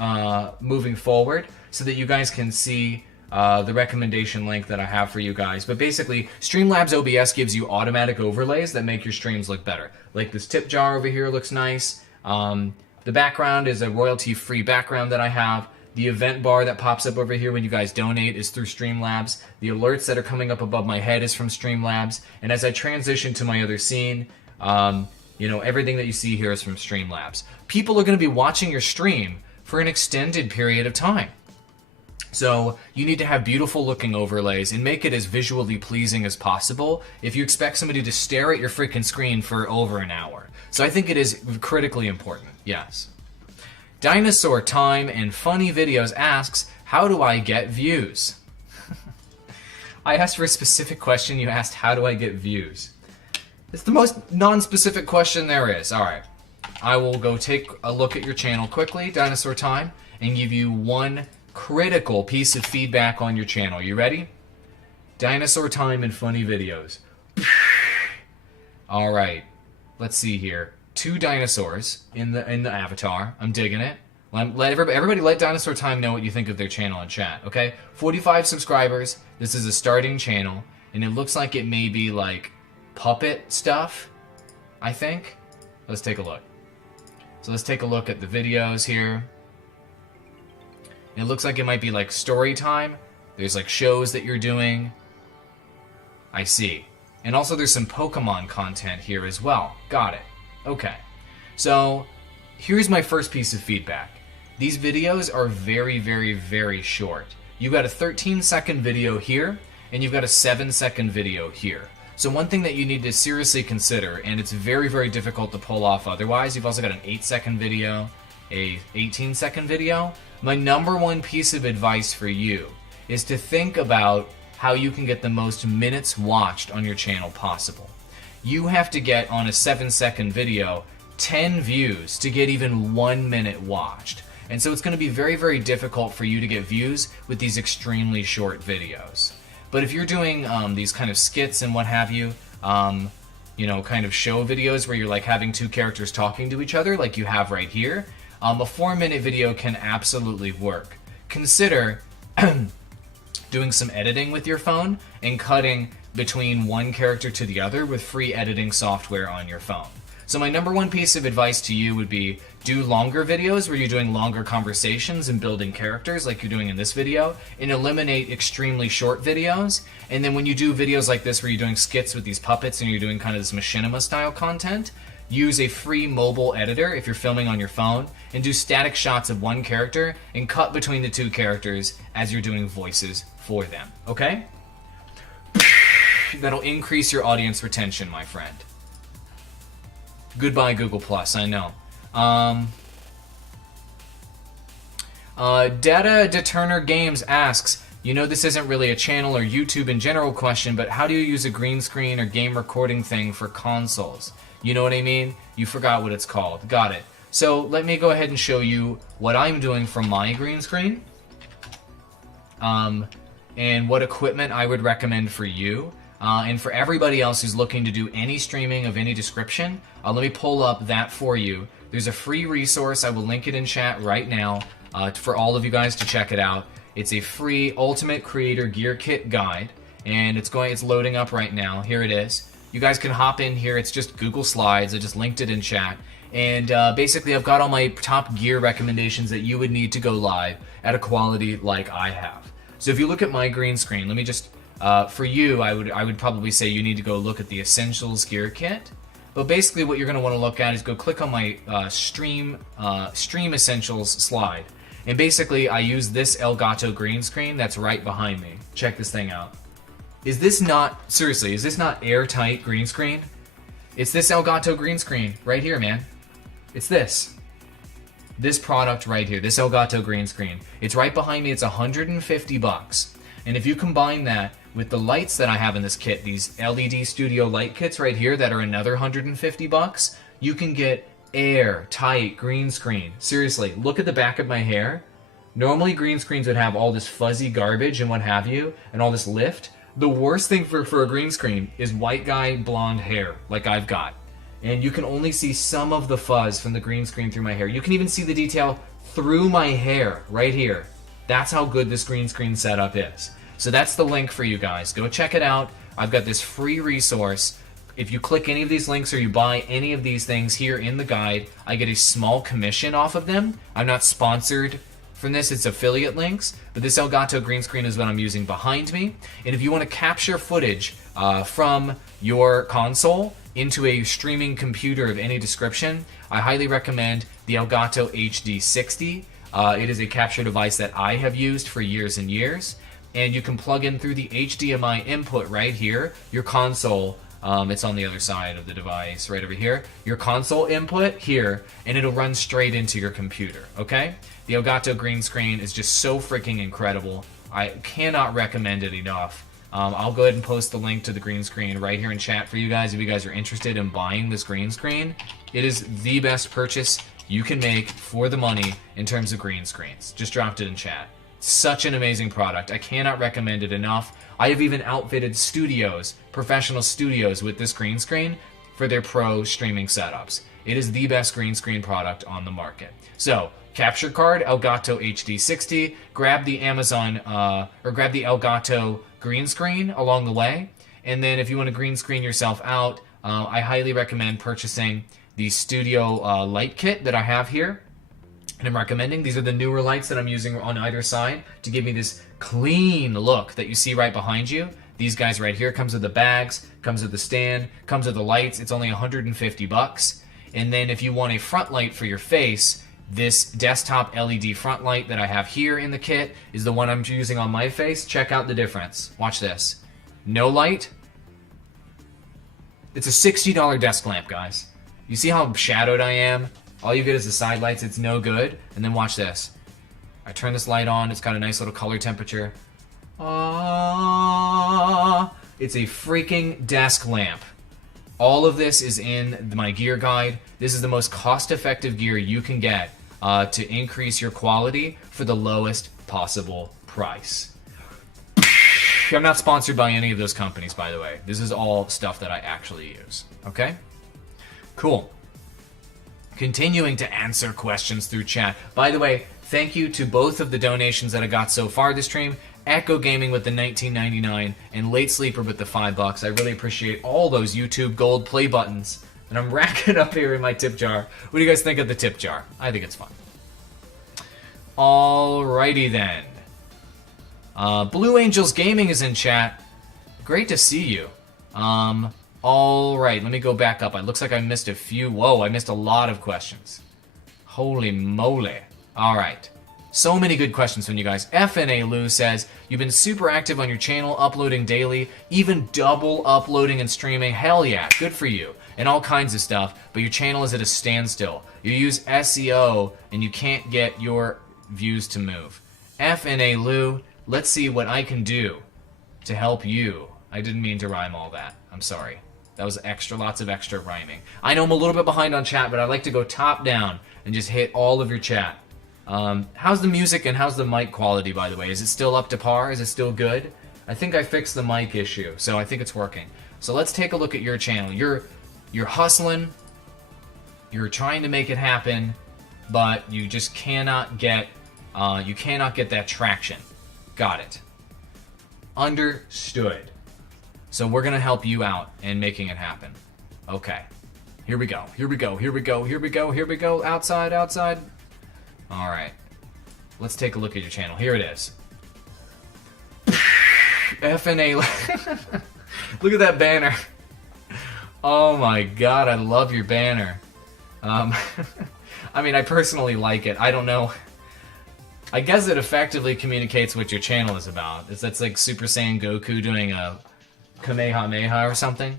moving forward so that you guys can see the recommendation link that I have for you guys. But basically, Streamlabs OBS gives you automatic overlays that make your streams look better. Like this tip jar over here looks nice. The background is a royalty-free background that I have. The event bar that pops up over here when you guys donate is through Streamlabs. The alerts that are coming up above my head is from Streamlabs. And as I transition to my other scene, you know, everything that you see here is from Streamlabs. People are going to be watching your stream for an extended period of time. So you need to have beautiful looking overlays and make it as visually pleasing as possible if you expect somebody to stare at your freaking screen for over an hour. So I think it is critically important, yes. Dinosaur Time and Funny Videos asks, how do I get views? I asked for a specific question, you asked, how do I get views? It's the most non-specific question there is. Alright, I will go take a look at your channel quickly, Dinosaur Time, and give you one critical piece of feedback on your channel. You ready? Dinosaur Time and Funny Videos. Alright, let's see here. 2 dinosaurs in the avatar. I'm digging it. Everybody let Dinosaur Time know what you think of their channel in chat, okay? 45 subscribers. This is a starting channel, and it looks like it may be like puppet stuff, I think. Let's take a look. So let's take a look at the videos here. It looks like it might be like story time. There's like shows that you're doing. I see. And also there's some Pokemon content here as well. Got it. Okay. So here's my first piece of feedback. These videos are very, very, very short. You've got a 13-second video here, and you've got a 7-second video here. So one thing that you need to seriously consider, and it's very, very difficult to pull off otherwise, you've also got an 8-second video, a 18-second video. My number one piece of advice for you is to think about how you can get the most minutes watched on your channel possible. You have to get on a 7-second video 10 views to get even 1 minute watched. And so it's going to be very, very difficult for you to get views with these extremely short videos. But if you're doing these kind of skits and what have you, you know, kind of show videos where you're like having 2 characters talking to each other like you have right here, a 4-minute video can absolutely work. Consider doing some editing with your phone and cutting between one character to the other with free editing software on your phone. So my number one piece of advice to you would be do longer videos where you're doing longer conversations and building characters like you're doing in this video, and eliminate extremely short videos. And then when you do videos like this where you're doing skits with these puppets and you're doing kind of this machinima style content, use a free mobile editor if you're filming on your phone and do static shots of one character and cut between the 2 characters as you're doing voices for them, okay? That'll increase your audience retention, my friend. Goodbye, Google+, I know. Data Deturner Games asks, you know this isn't really a channel or YouTube in general question, but how do you use a green screen or game recording thing for consoles? You know what I mean? You forgot what it's called. Got it. So let me go ahead and show you what I'm doing from my green screen. And what equipment I would recommend for you. And for everybody else who's looking to do any streaming of any description, let me pull up that for you. There's a free resource. I will link it in chat right now for all of you guys to check it out. It's a free Ultimate Creator Gear Kit guide, and it's loading up right now. Here it is. You guys can hop in here. It's just Google Slides. I just linked it in chat. And basically, I've got all my top gear recommendations that you would need to go live at a quality like I have. So if you look at my green screen, let me just... for you, I would probably say you need to go look at the Essentials Gear Kit. But basically what you're going to want to look at is go click on my Stream Essentials slide. And basically I use this Elgato green screen that's right behind me. Check this thing out. Is this not airtight green screen? It's this Elgato green screen right here, man. It's this. This product right here, this Elgato green screen. It's right behind me. It's $150. And if you combine that with the lights that I have in this kit, these LED studio light kits right here that are another $150, you can get airtight green screen. Seriously, look at the back of my hair. Normally green screens would have all this fuzzy garbage and what have you, and all this lift. The worst thing for a green screen is white guy blonde hair, like I've got. And you can only see some of the fuzz from the green screen through my hair. You can even see the detail through my hair, right here. That's how good this green screen setup is. So that's the link for you guys. Go check it out. I've got this free resource. If you click any of these links or you buy any of these things here in the guide, I get a small commission off of them. I'm not sponsored from this, it's affiliate links, but this Elgato green screen is what I'm using behind me. And if you want to capture footage from your console into a streaming computer of any description, I highly recommend the Elgato HD60. It is a capture device that I have used for years and years, and you can plug in through the HDMI input right here, your console. It's on the other side of the device, right over here. Your console input here, and it'll run straight into your computer, okay? The Elgato green screen is just so freaking incredible. I cannot recommend it enough. I'll go ahead and post the link to the green screen right here in chat for you guys if you guys are interested in buying this green screen. It is the best purchase you can make for the money in terms of green screens. Just dropped it in chat. Such an amazing product. I cannot recommend it enough. I have even outfitted studios, professional studios, with this green screen for their pro streaming setups. It is the best green screen product on the market. So, capture card, Elgato HD60, grab the Amazon, or grab the Elgato green screen along the way, and then if you want to green screen yourself out, I highly recommend purchasing the studio light kit that I have here. And I'm recommending, these are the newer lights that I'm using on either side to give me this clean look that you see right behind you. These guys right here comes with the bags, comes with the stand, comes with the lights. It's only 150 bucks. And then if you want a front light for your face, this desktop LED front light that I have here in the kit is the one I'm using on my face. Check out the difference. Watch this. No light. It's a $60 desk lamp, guys. You see how shadowed I am? All you get is the side lights. It's no good. And then watch this. I turn this light on. It's got a nice little color temperature. It's a freaking desk lamp. All of this is in my gear guide. This is the most cost-effective gear you can get to increase your quality for the lowest possible price. I'm not sponsored by any of those companies, by the way. This is all stuff that I actually use. Okay? Cool. Continuing to answer questions through chat. By the way, thank you to both of the donations that I got so far this stream. Echo Gaming with the $19.99 and Late Sleeper with the $5. I really appreciate all those YouTube Gold play buttons. And I'm racking up here in my tip jar. What do you guys think of the tip jar? I think it's fun. Alrighty then. Blue Angels Gaming is in chat. Great to see you. Alright, let me go back up. It looks like I missed a few. Whoa, I missed a lot of questions. Holy moly. Alright. So many good questions from you guys. FNA Lou says, you've been super active on your channel, uploading daily, even double uploading and streaming. Hell yeah, good for you. And all kinds of stuff, but your channel is at a standstill. You use SEO and you can't get your views to move. FNA Lou, let's see what I can do to help you. I didn't mean to rhyme all that. I'm sorry. That was extra, lots of extra rhyming. I know I'm a little bit behind on chat, but I like to go top down and just hit all of your chat. How's the music and how's the mic quality, by the way? Is it still up to par? Is it still good? I think I fixed the mic issue, so I think it's working. So let's take a look at your channel. You're hustling, you're trying to make it happen, but you just cannot get that traction. Got it. Understood. So we're gonna help you out in making it happen. Okay. Here we go. Here we go. Here we go. Here we go. Here we go. Outside. Outside. All right. Let's take a look at your channel. Here it is. FNA. Look at that banner. Oh my god, I love your banner. I mean, I personally like it. I don't know. I guess it effectively communicates what your channel is about. That's like Super Saiyan Goku doing a Kamehameha or something.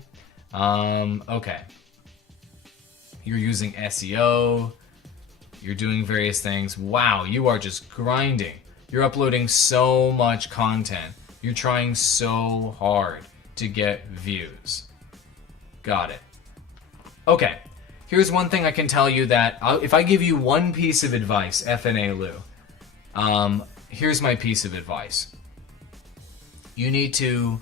Okay. You're using SEO. You're doing various things. Wow, you are just grinding. You're uploading so much content. You're trying so hard to get views. Got it. Okay, here's one thing I can tell you that if I give you one piece of advice, FNA Lou, here's my piece of advice. You need to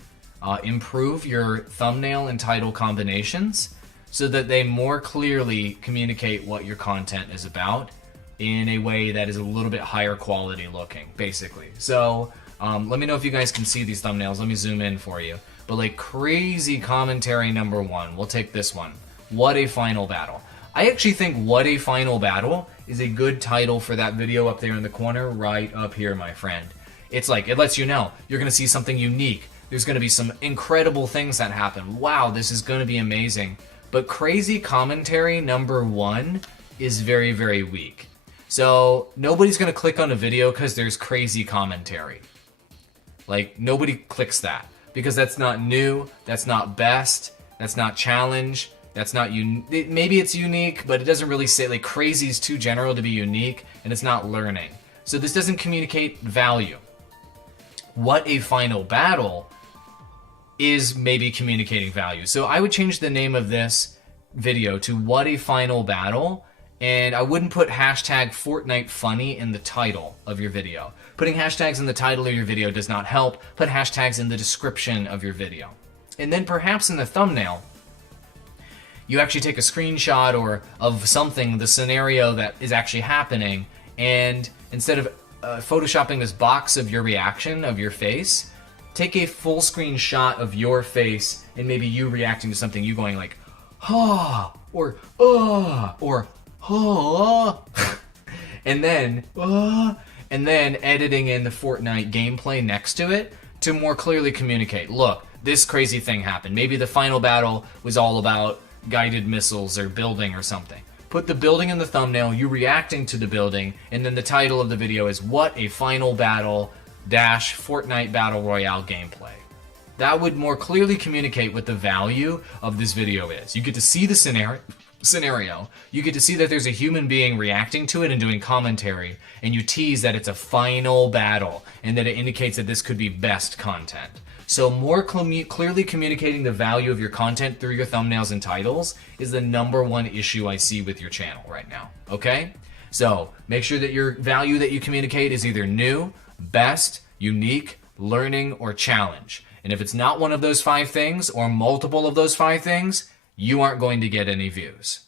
improve your thumbnail and title combinations so that they more clearly communicate what your content is about in a way that is a little bit higher quality looking, basically. So let me know if you guys can see these thumbnails. Let me zoom in for you. But like crazy commentary number one, we'll take this one. What a final battle. I actually think What a Final Battle is a good title for that video up there in the corner, right up here, my friend. It's like, it lets you know you're going to see something unique. There's going to be some incredible things that happen. Wow, this is going to be amazing. But crazy commentary number 1 is very, very weak. So nobody's going to click on a video because there's crazy commentary. Like, nobody clicks that because that's not new, that's not best, that's not challenge, that's not maybe it's unique, but it doesn't really say, like, crazy is too general to be unique, and it's not learning. So this doesn't communicate value. What a Final Battle is maybe communicating value. So I would change the name of this video to What a Final Battle, and I wouldn't put hashtag Fortnite funny in the title of your video. Putting hashtags in the title of your video does not help. Put hashtags in the description of your video. And then perhaps in the thumbnail, you actually take a screenshot or of something, the scenario that is actually happening, and instead of photoshopping this box of your reaction of your face, take a full screen shot of your face and maybe you reacting to something, you going like, ah, or ah, and then editing in the Fortnite gameplay next to it to more clearly communicate, look, this crazy thing happened. Maybe the final battle was all about guided missiles or building or something. Put the building in the thumbnail, you reacting to the building, and then the title of the video is What a Final Battle dash Fortnite Battle Royale gameplay. That would more clearly communicate what the value of this video is. You get to see the scenario, you get to see that there's a human being reacting to it and doing commentary, and you tease that it's a final battle, and that it indicates that this could be best content. So more clearly communicating the value of your content through your thumbnails and titles is the #1 issue I see with your channel right now, okay? So make sure that your value that you communicate is either new, best, unique, learning, or challenge. And if it's not one of those 5 things, or multiple of those 5 things, you aren't going to get any views.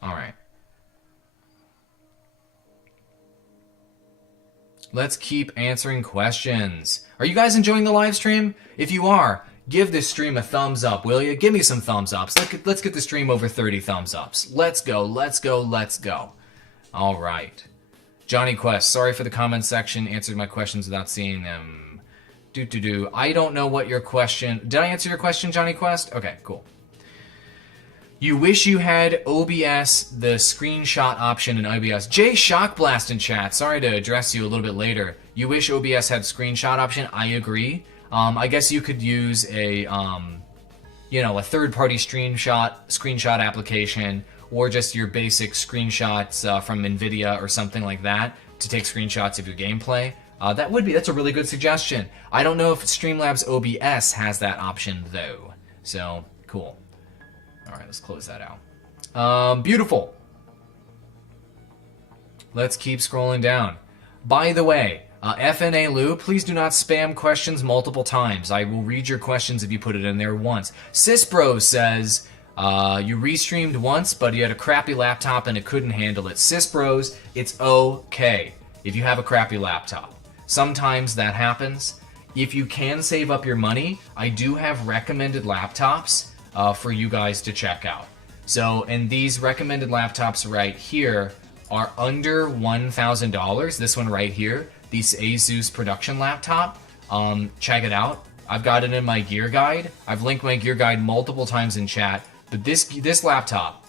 All right. Let's keep answering questions. Are you guys enjoying the live stream? If you are, give this stream a thumbs up, will you? Give me some thumbs ups. Let's get the stream over 30 thumbs ups. Let's go, let's go, let's go. All right. Johnny Quest, sorry for the comment section. Answered my questions without seeing them. I don't know what your question... Did I answer your question, Johnny Quest? Okay, cool. You wish you had OBS, the screenshot option in OBS. Jay Shockblast in chat. Sorry to address you a little bit later. You wish OBS had screenshot option. I agree. I guess you could use a third-party screenshot application, or just your basic screenshots from NVIDIA or something like that to take screenshots of your gameplay. That's a really good suggestion. I don't know if Streamlabs OBS has that option though. So, cool. All right, let's close that out. Beautiful. Let's keep scrolling down. By the way, FNA Lou, please do not spam questions multiple times. I will read your questions if you put it in there once. Sisbro says, you restreamed once, but you had a crappy laptop and it couldn't handle it. Sisbros, it's okay if you have a crappy laptop. Sometimes that happens. If you can save up your money, I do have recommended laptops for you guys to check out. So, and these recommended laptops right here are under $1,000. This one right here, this Asus production laptop. Check it out. I've got it in my gear guide. I've linked my gear guide multiple times in chat. But this laptop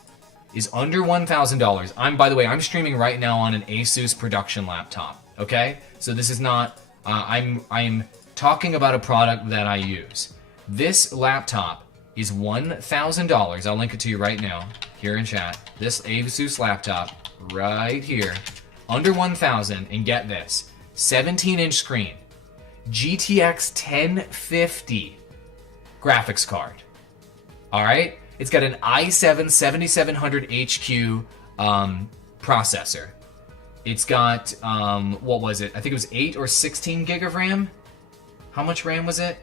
is under $1,000. By the way, I'm streaming right now on an Asus production laptop. Okay, so this is not. I'm talking about a product that I use. This laptop is $1,000. I'll link it to you right now here in chat. This Asus laptop right here, under $1,000, and get this: 17-inch screen, GTX 1050 graphics card. All right. It's got an i7 7700HQ processor. It's got, what was it? I think it was 8 or 16 gig of RAM. How much RAM was it?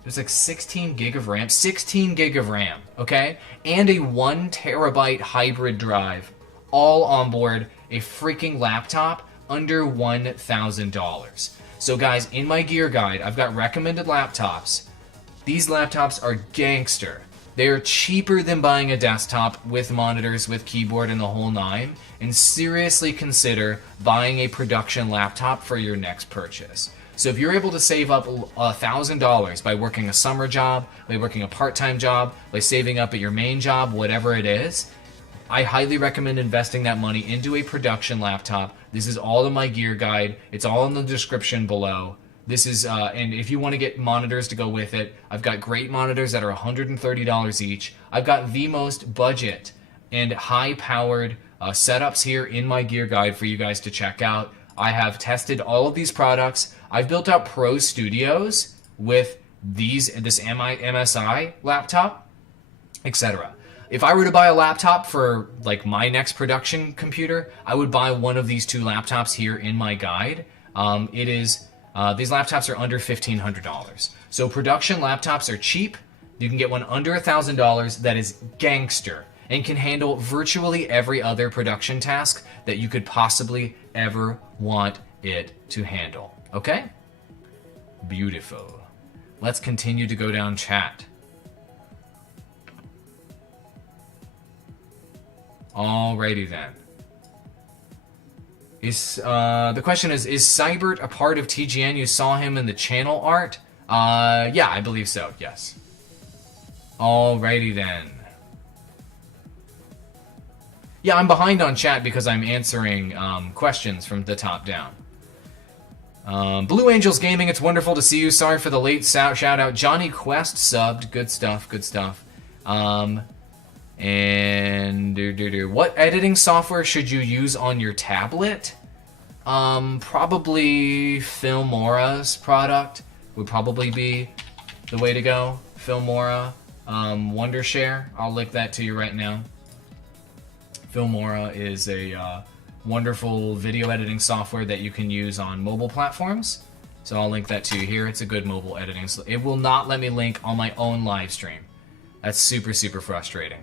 It was like 16 gig of RAM. 16 gig of RAM, okay? And a 1 terabyte hybrid drive, all on board a freaking laptop under $1,000. So guys, in my gear guide, I've got recommended laptops. These laptops are gangster. They're cheaper than buying a desktop with monitors, with keyboard, and the whole nine. And seriously consider buying a production laptop for your next purchase. So if you're able to save up $1,000 by working a summer job, by working a part-time job, by saving up at your main job, whatever it is, I highly recommend investing that money into a production laptop. This is all in my gear guide. It's all in the description below. This is, and if you want to get monitors to go with it, I've got great monitors that are $130 each. I've got the most budget and high-powered setups here in my gear guide for you guys to check out. I have tested all of these products. I've built out pro studios with this MSI laptop, etc. If I were to buy a laptop for like my next production computer, I would buy one of these two laptops here in my guide. These laptops are under $1,500. So production laptops are cheap. You can get one under $1,000 that is gangster and can handle virtually every other production task that you could possibly ever want it to handle. Okay? Beautiful. Let's continue to go down chat. Alrighty then. The question is Cybert a part of TGN? You saw him in the channel art? Yeah, I believe so, yes. Alrighty then. Yeah, I'm behind on chat because I'm answering questions from the top down. Blue Angels Gaming, it's wonderful to see you. Sorry for the late shout out. Johnny Quest subbed. Good stuff, good stuff. And what editing software should you use on your tablet? Probably Filmora's product would probably be the way to go. Filmora, Wondershare. I'll link that to you right now. Filmora is a wonderful video editing software that you can use on mobile platforms. So I'll link that to you here. It's a good mobile editing. It will not let me link on my own live stream. That's super, super frustrating.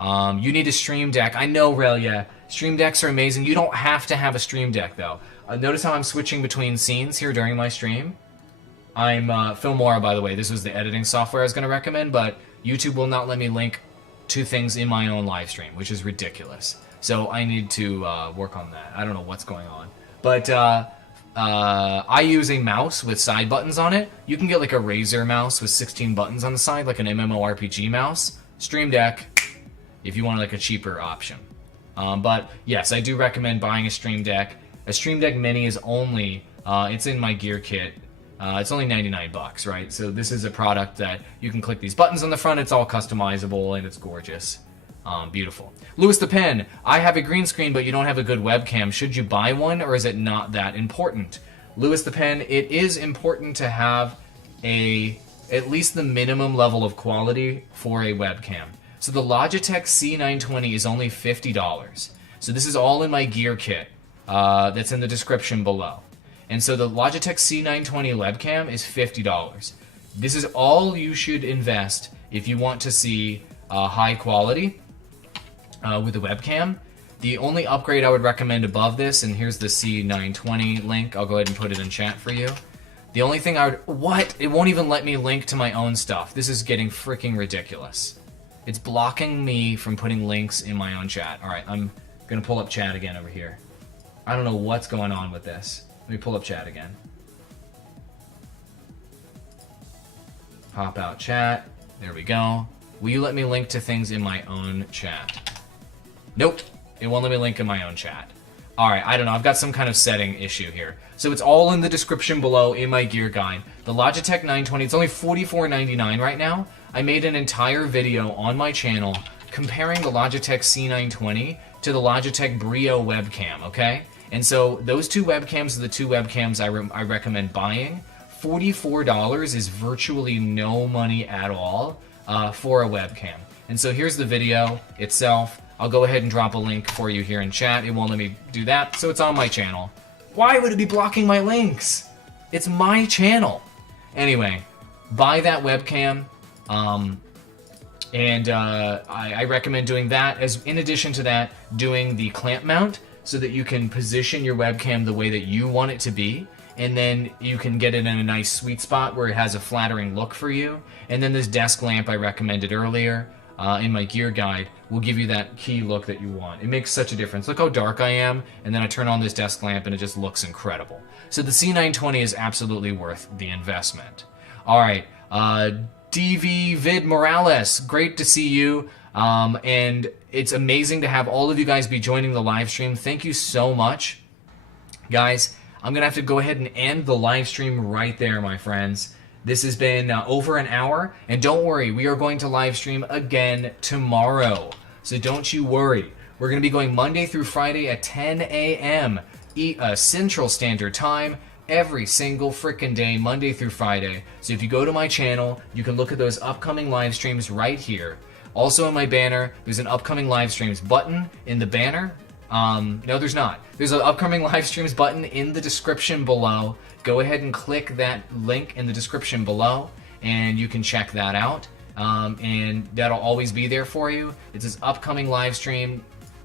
You need a Stream Deck. I know, Relia. Stream Decks are amazing. You don't have to have a Stream Deck, though. Notice how I'm switching between scenes here during my stream. I'm Filmora, by the way. This was the editing software I was going to recommend, but YouTube will not let me link to things in my own live stream, which is ridiculous. So I need to work on that. I don't know what's going on. But I use a mouse with side buttons on it. You can get like a Razer mouse with 16 buttons on the side, like an MMORPG mouse. Stream Deck, if you want like a cheaper option. But yes, I do recommend buying a Stream Deck. A Stream Deck Mini is only, it's in my gear kit. It's only 99 bucks, right? So this is a product that you can click these buttons on the front. It's all customizable and it's gorgeous. Beautiful. Lewis the Pen, I have a green screen, but you don't have a good webcam. Should you buy one, or is it not that important? Lewis the Pen, it is important to have at least the minimum level of quality for a webcam. So the Logitech C920 is only $50. So this is all in my gear kit that's in the description below. And so the Logitech C920 webcam is $50. This is all you should invest if you want to see high quality with the webcam. The only upgrade I would recommend above this, and here's the C920 link. I'll go ahead and put it in chat for you. The only thing I would... What? It won't even let me link to my own stuff. This is getting freaking ridiculous. It's blocking me from putting links in my own chat. Alright, I'm going to pull up chat again over here. I don't know what's going on with this. Let me pull up chat again. Pop out chat. There we go. Will you let me link to things in my own chat? Nope. It won't let me link in my own chat. Alright, I don't know. I've got some kind of setting issue here. So it's all in the description below in my gear guide. The Logitech 920, it's only $44.99 right now. I made an entire video on my channel comparing the Logitech C920 to the Logitech Brio webcam, okay? And so those two webcams are the two webcams I recommend buying. $44 is virtually no money at all for a webcam. And so here's the video itself. I'll go ahead and drop a link for you here in chat. It won't let me do that, so it's on my channel. Why would it be blocking my links? It's my channel. Anyway, buy that webcam. I recommend doing that, as in addition to that, doing the clamp mount so that you can position your webcam the way that you want it to be. and then you can get it in a nice sweet spot where it has a flattering look for you. And then this desk lamp I recommended earlier in my gear guide will give you that key look that you want. It makes such a difference. Look how dark I am, and then I turn on this desk lamp and it just looks incredible. So the C920 is absolutely worth the investment. All right, DV Vid Morales, great to see you. And it's amazing to have all of you guys be joining the live stream. Thank you so much. Guys, I'm going to have to go ahead and end the live stream right there, my friends. This has been over an hour, and don't worry, we are going to live stream again tomorrow. So don't you worry. We're going to be going Monday through Friday at 10 a.m. Central Standard Time every single frickin' day, Monday through Friday. So if you go to my channel, you can look at those upcoming live streams right here. Also in my banner, there's an upcoming live streams button in the banner. No, there's not. There's an upcoming live streams button in the description below. Go ahead and click that link in the description below, and you can check that out. And that'll always be there for you. It's this upcoming live stream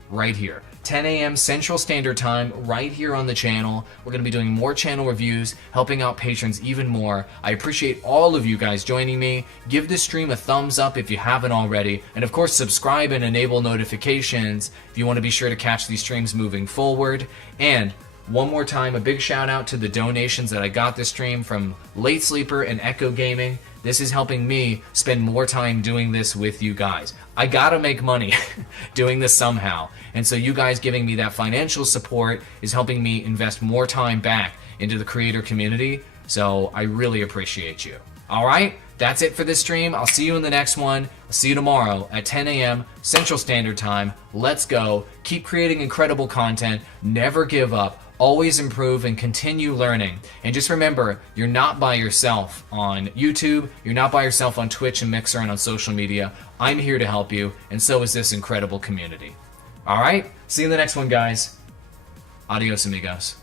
right here. 10 a.m. Central Standard Time, right here on the channel. We're going to be doing more channel reviews, helping out patrons even more. I appreciate all of you guys joining me. Give this stream a thumbs up if you haven't already. And of course, subscribe and enable notifications if you want to be sure to catch these streams moving forward. And one more time, a big shout out to the donations that I got this stream from Late Sleeper and Echo Gaming. This is helping me spend more time doing this with you guys. I gotta make money doing this somehow. And so you guys giving me that financial support is helping me invest more time back into the creator community. So I really appreciate you. All right, that's it for this stream. I'll see you in the next one. I'll see you tomorrow at 10 a.m. Central Standard Time. Let's go. Keep creating incredible content. Never give up. Always improve and continue learning. And just remember, you're not by yourself on YouTube. You're not by yourself on Twitch and Mixer and on social media. I'm here to help you, and so is this incredible community. All right? See you in the next one, guys. Adios, amigos.